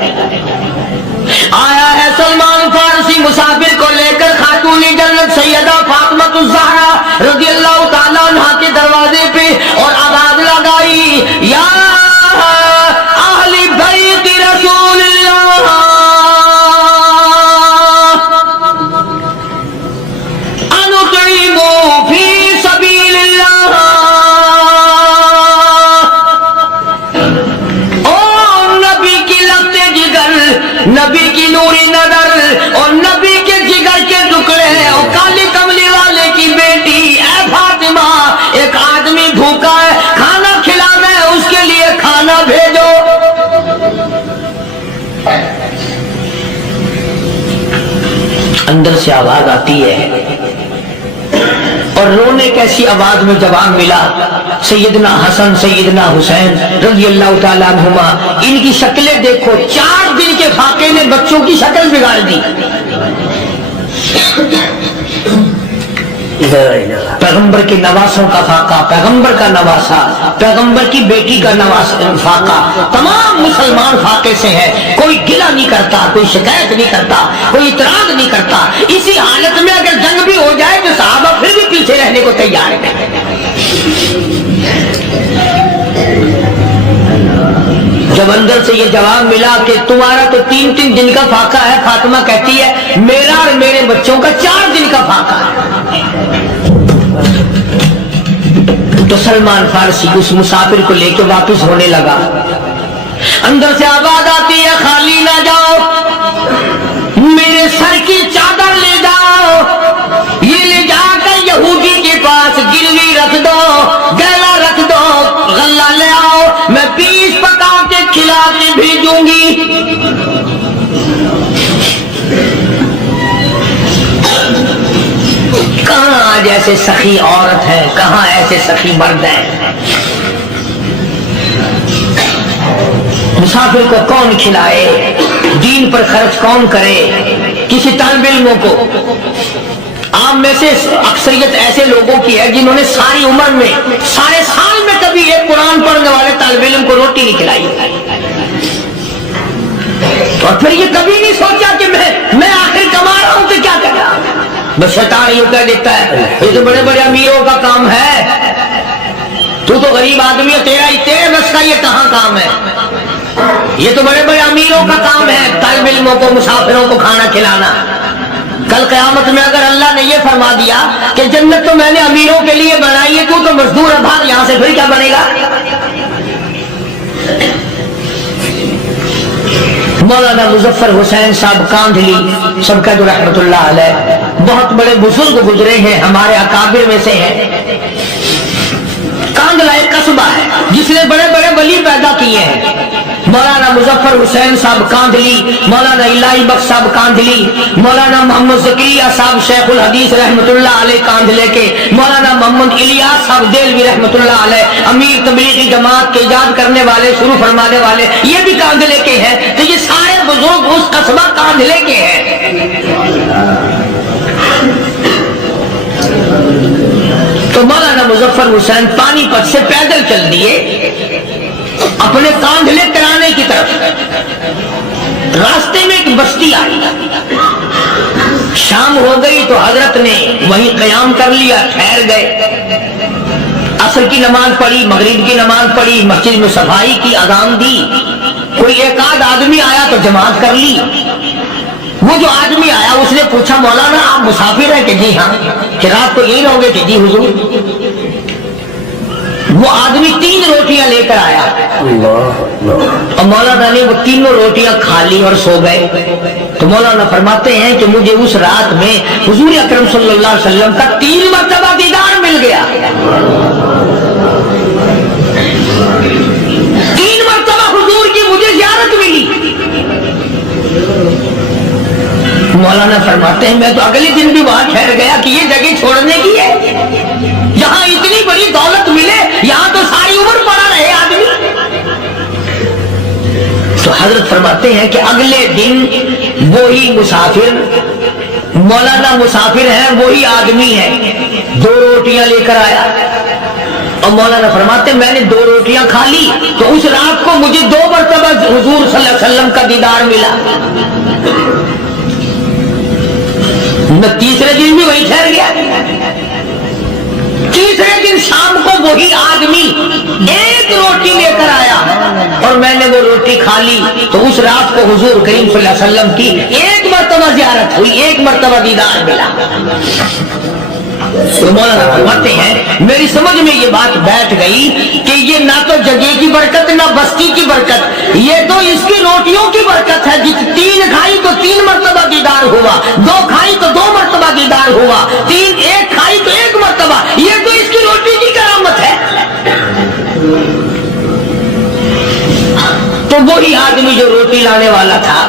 आया है सलमान फारसी मुसाफिर को लेकर खातून जन्नत सैयदा फातिमातुज़ ज़हरा रजी अल्लाह तआला अन्हा के दरवाजे पे और आवाज लगाई, या अहले बैत रसूलुल्लाह नबी की नूरी नजर और नबी के जिगर के टुकड़े और काली कमली वाले की बेटी ऐ फातिमा, एक आदमी भूखा है, खाना खिलाना है, उसके लिए खाना भेजो। अंदर से आवाज आती है और रोने कैसी आवाज में जवाब मिला, सैयदना हसन सैयदना हुसैन रज़ी अल्लाह ताला अन्हुमा। इनकी शक्लें देखो, 4 दिन के फाके ने बच्चों की शक्ल बिगाड़ दी। पैगंबर के नवासों का फाका, पैगंबर का नवासा, पैगंबर की बेटी का नवासा फाका, तमाम मुसलमान फाके से है। कोई गिला नहीं करता, कोई शिकायत नहीं करता, कोई इतराज नहीं करता। इसी हालत में अगर जंग भी हो जाए तो सहाबा फिर भी पीछे रहने को तैयार है। जब अंदर से ये जवाब मिला कि तुम्हारा तो 3-3 दिन का फाका है, फातिमा कहती है मेरा और मेरे बच्चों का 4 दिन का फाका है। तो सलमान फारसी उस मुसाफिर को लेकर वापस होने लगा। अंदर से आवाज आती है, खाली ना जाओ, मेरे सर की चादर ले जाओ, ये ले जाकर यहूदी के पास गिरवी रख दो, गला रख दो, गल्ला ले आओ, मैं पीस पका के खिला के भेजूंगी। कहाँ आज ऐसे सखी औरत है, कहाँ ऐसे सखी मर्द है। मुसाफिर को कौन खिलाए, दीन पर खर्च कौन करे, किसी तालिब इल्मों को। आप में से अक्सरियत ऐसे लोगों की है जिन्होंने सारी उम्र में, सारे साल में कभी एक कुरान पढ़ने वाले तालिब इल्म को रोटी नहीं खिलाई, और फिर ये कभी नहीं सोचा कि मैं आखिर कमा रहा हूं तो क्या कर रहा हूं। बस शैतान यूं कह देता है ये तो बड़े बड़े अमीरों का काम है, तू तो गरीब आदमी है, तेरे बस का ये कहां काम है, ये तो बड़े बड़े अमीरों का काम है तालिब इल्मों को, मुसाफिरों को खाना खिलाना। कल क़यामत में अगर अल्लाह ने ये फरमा दिया कि जन्नत तो मैंने अमीरों के लिए बनाई है, तू तो मजदूर है, भाग यहां से, फिर क्या बनेगा। मौलाना मुजफ्फर हुसैन साहब कांधली सबका जो रहमतुल्लाह अलैह, बहुत बड़े बुजुर्ग गुजरे हैं, हमारे अकाबिर में से हैं। कांधला एक कस्बा है जिसने बड़े बड़े वली पैदा किए हैं। मौलाना मुजफ्फर हुसैन साहब कांधली, मौलाना इलाही बख्श साहब कांधली, मौलाना मोहम्मद ज़करिया साहब शेखुल हदीस रहमतुल्लाह अलैह कांधले के, मौलाना मोहम्मद इलियास साहब देलवी रहमतुल्लाह अलैह अमीर तबलीगी जमात के इजाद करने वाले, शुरू फरमाने वाले, ये भी कांधले के हैं। तो ये सारे बुजुर्ग उस कस्बा कांधले के हैं। तो मौलाना मुजफ्फर हुसैन पानीपत से पैदल चल दिए अपने कांधले तराने की तरफ। रास्ते में एक बस्ती आई, शाम हो गई तो हजरत ने वहीं कयाम कर लिया, ठहर गए। असर की नमाज पढ़ी, मगरिब की नमाज पढ़ी, मस्जिद में सफाई की, अज़ान दी। कोई एक आध आदमी आया तो जमात कर ली। वो जो आदमी आया उसने पूछा मौलाना आप मुसाफिर हैं कि जी हाँ, कि रात को यही रहोगे कि जी हुजूर। वो आदमी 3 रोटियां लेकर आया और मौलाना ने वो तीनों रोटियां खा ली और सो गए। तो मौलाना फरमाते हैं कि मुझे उस रात में हुजूर अकरम सल्लल्लाहु अलैहि वसल्लम का 3 मरतबा दीदार मिल गया। 3 मरतबा हुजूर की मुझे ज़ियारत मिली। मौलाना फरमाते हैं मैं तो अगले दिन भी वहां ठहर गया कि ये जगह छोड़ने की है, जहां इतनी बड़ी दौलत मिले यहां तो सारी उम्र पड़ा रहे आदमी। तो हजरत फरमाते हैं कि अगले दिन वही मुसाफिर, मौलाना मुसाफिर है, वही आदमी है, 2 रोटियां लेकर आया और मौलाना फरमाते मैंने 2 रोटियां खा ली तो उस रात को मुझे 2 मरतबा हुजूर सल्लल्लाहु अलैहि वसल्लम का दीदार मिला। मैं तीसरे दिन भी वही ठहर गया। तीसरे दिन शाम को वही आदमी 1 रोटी लेकर आया और मैंने वो रोटी खा ली तो उस रात को हुजूर करीम सल्लल्लाहु अलैहि वसल्लम की 1 मरतबा ज़ियारत हुई, 1 मरतबा दीदार मिला। तो मौलाना फरमाते हैं मेरी समझ में ये बात बैठ गई कि ये ना तो जगह की बरकत ना बस्ती की बरकत, ये तो इसकी रोटियों की बरकत है। जिस 3 खाई तो 3 मरतबा दीदार हुआ, 2 खाई तो 2 मरतबा दीदार हुआ, 1 खाई तो 1 मरतबा, ये तो इसकी रोटी की करामत है। तो वही आदमी जो रोटी लाने वाला था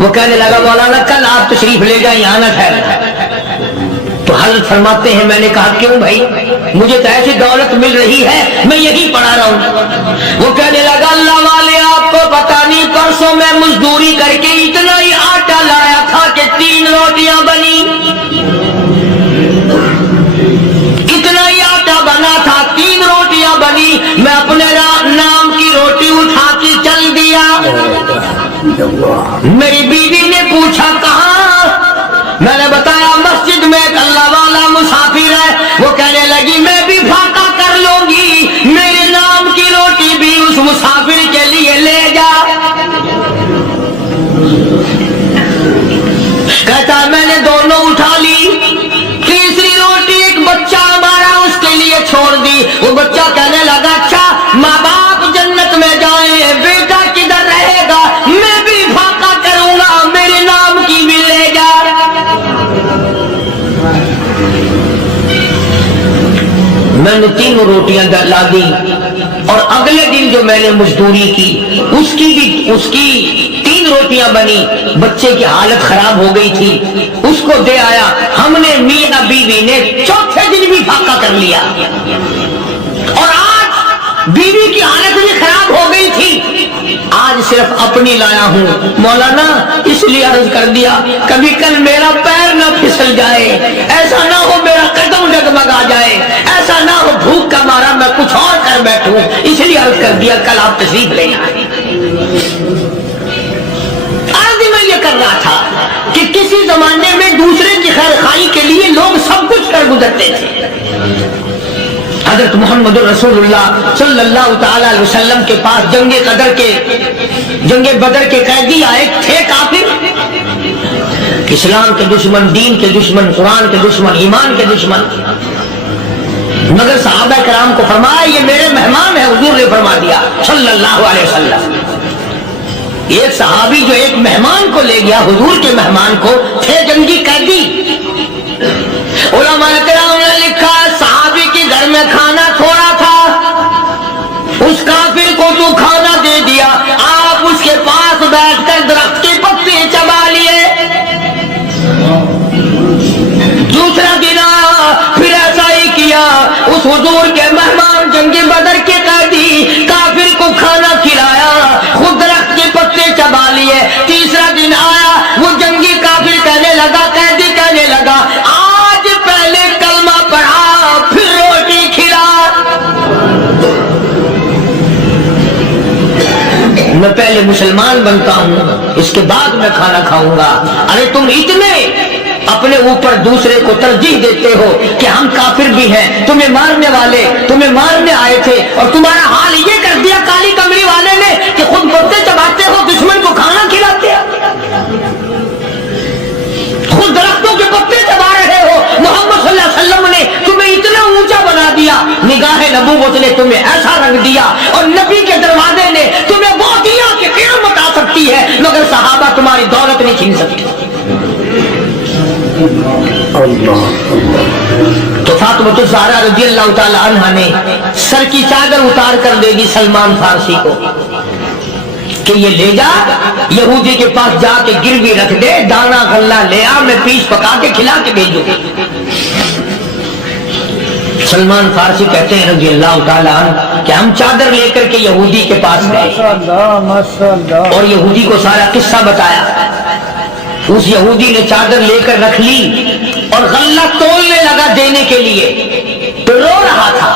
वो कहने लगा मौलाना कल आप तशरीफ ले जाए, यहाँ ना ठहरे। तो हजरत फरमाते हैं मैंने कहा क्यों भाई, मुझे तो ऐसी दौलत मिल रही है मैं यही पढ़ा रहा हूं। वो कहने लगा अल्लाह वाले आपको पता नहीं परसों मैं मजदूरी करके इतना ही आटा लाया था कि 3 रोटियां बनी, इतना ही आटा बना था, 3 रोटियां बनी। मैं अपने नाम की रोटी उठा के चल दिया। मेरी बीवी ने पूछा कहाँ, मैंने बताया मस्जिद में एक अल्लाह वाला मुसाफिर है। वो कहने लगी मैं भी फाका कर लूंगी, मेरे नाम की रोटी भी उस मुसाफिर के लिए ले जा। कहता मैंने दोनों उठा ली, तीसरी रोटी एक बच्चा हमारा उसके लिए छोड़ दी। वो बच्चा कहने लगा अच्छा माँ बाप जन्नत में जाए, बेटा किधर रहेगा, मैं भी फाका करूंगा, मेरे नाम की भी ले जा। मैंने 3 रोटियां ला दी और अगले दिन जो मैंने मजदूरी की उसकी 3 रोटियां बनी। बच्चे की हालत खराब हो गई थी, उसको दे आया। हमने मियां बीवी ने चौथे दिन भी फाका कर लिया। और आज بیوی کی حالت بھی خراب ہو گئی تھی، آج صرف اپنی لایا ہوں مولانا، اس لیے عرض کر دیا کبھی کل میرا پیر نہ پھسل جائے، ایسا نہ ہو میرا قدم ڈگمگا جائے، ایسا نہ ہو بھوک کا مارا میں کچھ اور کر بیٹھوں، اس لیے عرض کر دیا کل آپ تشریف لے آئے۔ عرض میں یہ کر رہا تھا کہ کسی زمانے میں دوسرے کی خیر خواہی کے لیے لوگ سب کچھ کر گزرتے تھے۔ حضرت محمد رسول اللہ صلی اللہ تعالی علیہ وسلم کے پاس جنگ بدر کے قیدی آئے تھے، کافر، اسلام کے دشمن، دین کے دشمن، قرآن کے دشمن، ایمان کے دشمن، مگر صحابہ کرام کو فرمایا یہ میرے مہمان ہیں، حضور نے فرما دیا صلی اللہ علیہ وسلم۔ ایک صحابی جو ایک مہمان کو لے گیا، حضور کے مہمان کو، تھے جنگی قیدی۔ علماء کرام نے لکھا صحابی کے گھر میں کھانا تھوڑا تھا، اس کافر کو تو کھانا دے دیا، آپ اس کے پاس بیٹھ کر درخت کے پتے چبا لیے۔ دوسرا دن پھر ایسا ہی کیا، اس حضور کے مہمان جنگ بدر کے قیدی کافر کو کھانا کھلایا، خود درخت کے پتے چبا لیے۔ تیسرا دن آیا، وہ جنگی کافر کہنے لگا، قیدی کہنے لگا آج پہلے کلمہ پڑھا پھر روٹی کھلا، میں پہلے مسلمان بنتا ہوں اس کے بعد میں کھانا کھاؤں گا۔ ارے تم اتنے اپنے اوپر دوسرے کو ترجیح دیتے ہو کہ ہم کافر بھی ہیں، تمہیں مارنے والے تمہیں مارنے آئے تھے، اور تمہارا حال یہ کر دیا کالی کملی والے نے کہ خود پتے چباتے ہو، دشمن کو کھانا کھلاتے ہو، خود درختوں کے پتے چبا رہے ہو۔ محمد صلی اللہ علیہ وسلم نے تمہیں اتنا اونچا بنا دیا، نگاہ نبوت نے تمہیں ایسا رنگ دیا، اور نبی کے دروازے نے تمہیں وہ دیا کہ قیامت آ سکتی ہے، مگر صحابہ تمہاری دولت نہیں چھین سکتے۔ تو فاطمہ الزہرا رضی اللہ تعالی عنہا نے سر کی چادر اتار کر دے دی سلمان فارسی کو کہ یہ لے جا، یہودی کے پاس جا کے گروی رکھ دے، دانا غلہ لے آ، میں پیس پکا کے کھلا کے بھیجوں۔ سلمان فارسی کہتے ہیں رضی اللہ تعالی عنہ کہ ہم چادر لے کر کے یہودی کے پاس گئے اور یہودی کو سارا قصہ بتایا۔ اس یہودی نے چادر لے کر رکھ لی اور غلہ تولنے لگا دینے کے لیے، تو رو رہا تھا۔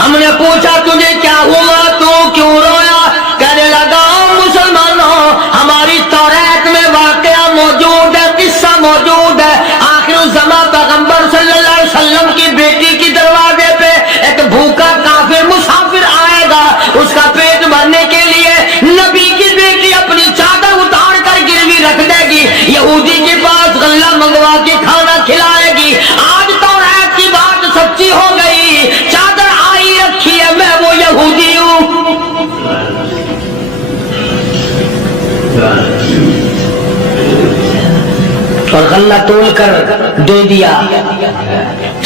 ہم نے پوچھا تجھے کیا ہوا، تو کیوں رویا؟ کہنے لگا مسلمانوں، ہماری توریت میں واقعہ موجود ہے، قصہ موجود ہے، آخر الزمان پیغمبر صلی اللہ علیہ وسلم کی بیٹی کی دروازے پہ ایک بھوکا کافر مسافر آئے گا، اس کا پیٹ بھرنے کے لیے نبی کی بیٹی اپنی چادر اتار کر گروی رکھ دے گی، یہودی کے پاس غلہ منگوا کے کھانا کھلائے گی۔ آج توریت کی بات سچی ہو گئی، چادر آئی رکھی ہے، میں وہ یہودی ہوں۔ اور غلہ تول کر دے دیا۔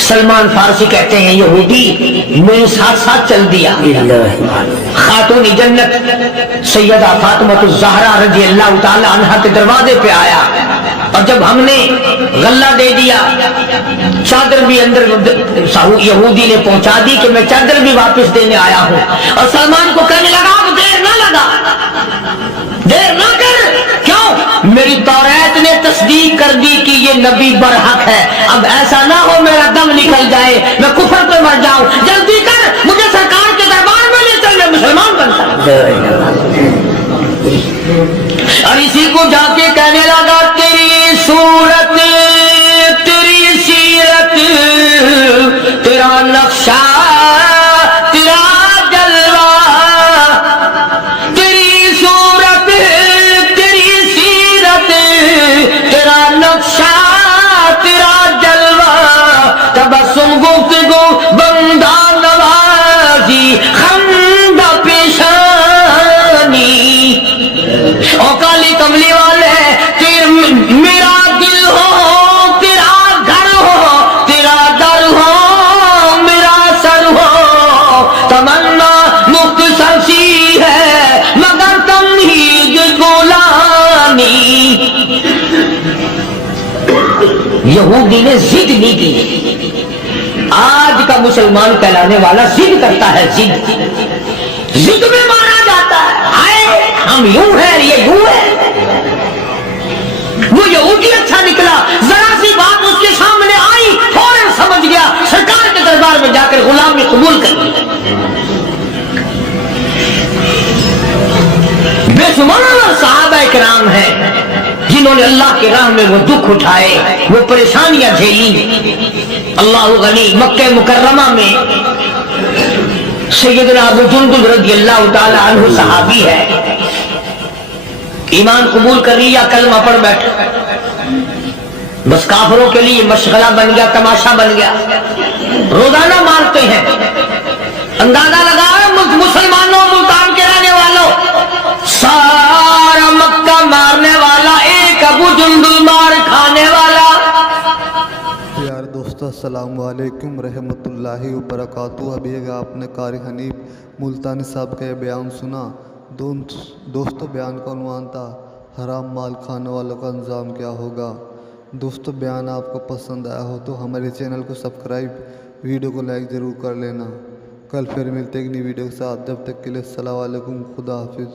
سلمان فارسی کہتے ہیں یہودی میرے ساتھ ساتھ چل دیا۔ خاتون جنت سیدہ فاطمہ الزہرا رضی اللہ تعالی عنہا کے دروازے پہ آیا، اور جب ہم نے غلہ دے دیا، چادر بھی اندر یہودی نے پہنچا دی کہ میں چادر بھی واپس دینے آیا ہوں، اور سلمان کو کہنے لگا اب دیر نہ لگا، دیر نہ کر، کیوں؟ میری توریت نے تصدیق کر دی کہ یہ نبی برحق ہے، اب ایسا نہ ہو میرا دم نکل جائے، میں کفر پہ مر جاؤں، جلدی کر، مجھے سرکار کے دربار میں لے چل، میں مسلمان بنتا ہوں۔ اور اسی کو جا کے کہنے لگا تیری صورت، تیری سیرت، تیرا نقشہ، تیرا جلوہ، تیری صورت، تیری سیرت، تیرا نقشہ، تیرا جلوہ، تبسم گفتگو بندہ نوازی خندہ پیشانی، او کالی کملی والے میرا دل ہو، تیرا گھر ہو، تیرا در ہو، میرا سر ہو، تمنا مختصر سی ہے مگر تمہید گولانی۔ یہودی نے ضد نہیں کی، آج کا کا مسلمان کہلانے والا ضد کرتا ہے، ضد میں مارا جاتا ہے، ہم یوں ہیں یہ یوں ہے، وہ یہودی اچھا نکلا، ذرا سی بات اس کے سامنے آئی فوراً سمجھ گیا، سرکار کے دربار میں جا کر غلامی قبول کر لی۔ بے شمار صحابہ کرام ہیں جنہوں نے اللہ کے راہ میں وہ دکھ اٹھائے، وہ پریشانیاں جھیلی۔ اللہ غنی، مکہ مکرمہ میں سیدنا ابو جندل رضی اللہ تعالی عنہ صحابی ہے، ایمان قبول کر لیا، کلمہ پڑھ بیٹھا، بس کافروں کے لیے مشغلہ بن گیا، تماشا بن گیا، روزانہ مارتے ہیں۔ اندازہ لگاؤ مسلمانوں، ملتان کے رہنے والوں، سارا مکہ مارنے والا ایک ابو جندل مار کھانے والا۔ پیار دوستو السلام علیکم رحمت اللہ وبرکاتہ۔ ابھی آپ نے قاری حنیف ملتانی صاحب کا یہ بیان سنا۔ دوستو بیان کا عنوان تھا حرام مال کھانے والوں کا انجام کیا ہوگا۔ دوستو بیان آپ کو پسند آیا ہو تو ہمارے چینل کو سبسکرائب، ویڈیو کو لائک ضرور کر لینا۔ کل پھر ملتے ایک نئی ویڈیو کے ساتھ، جب تک کے لیے السلام علیکم، خدا حافظ۔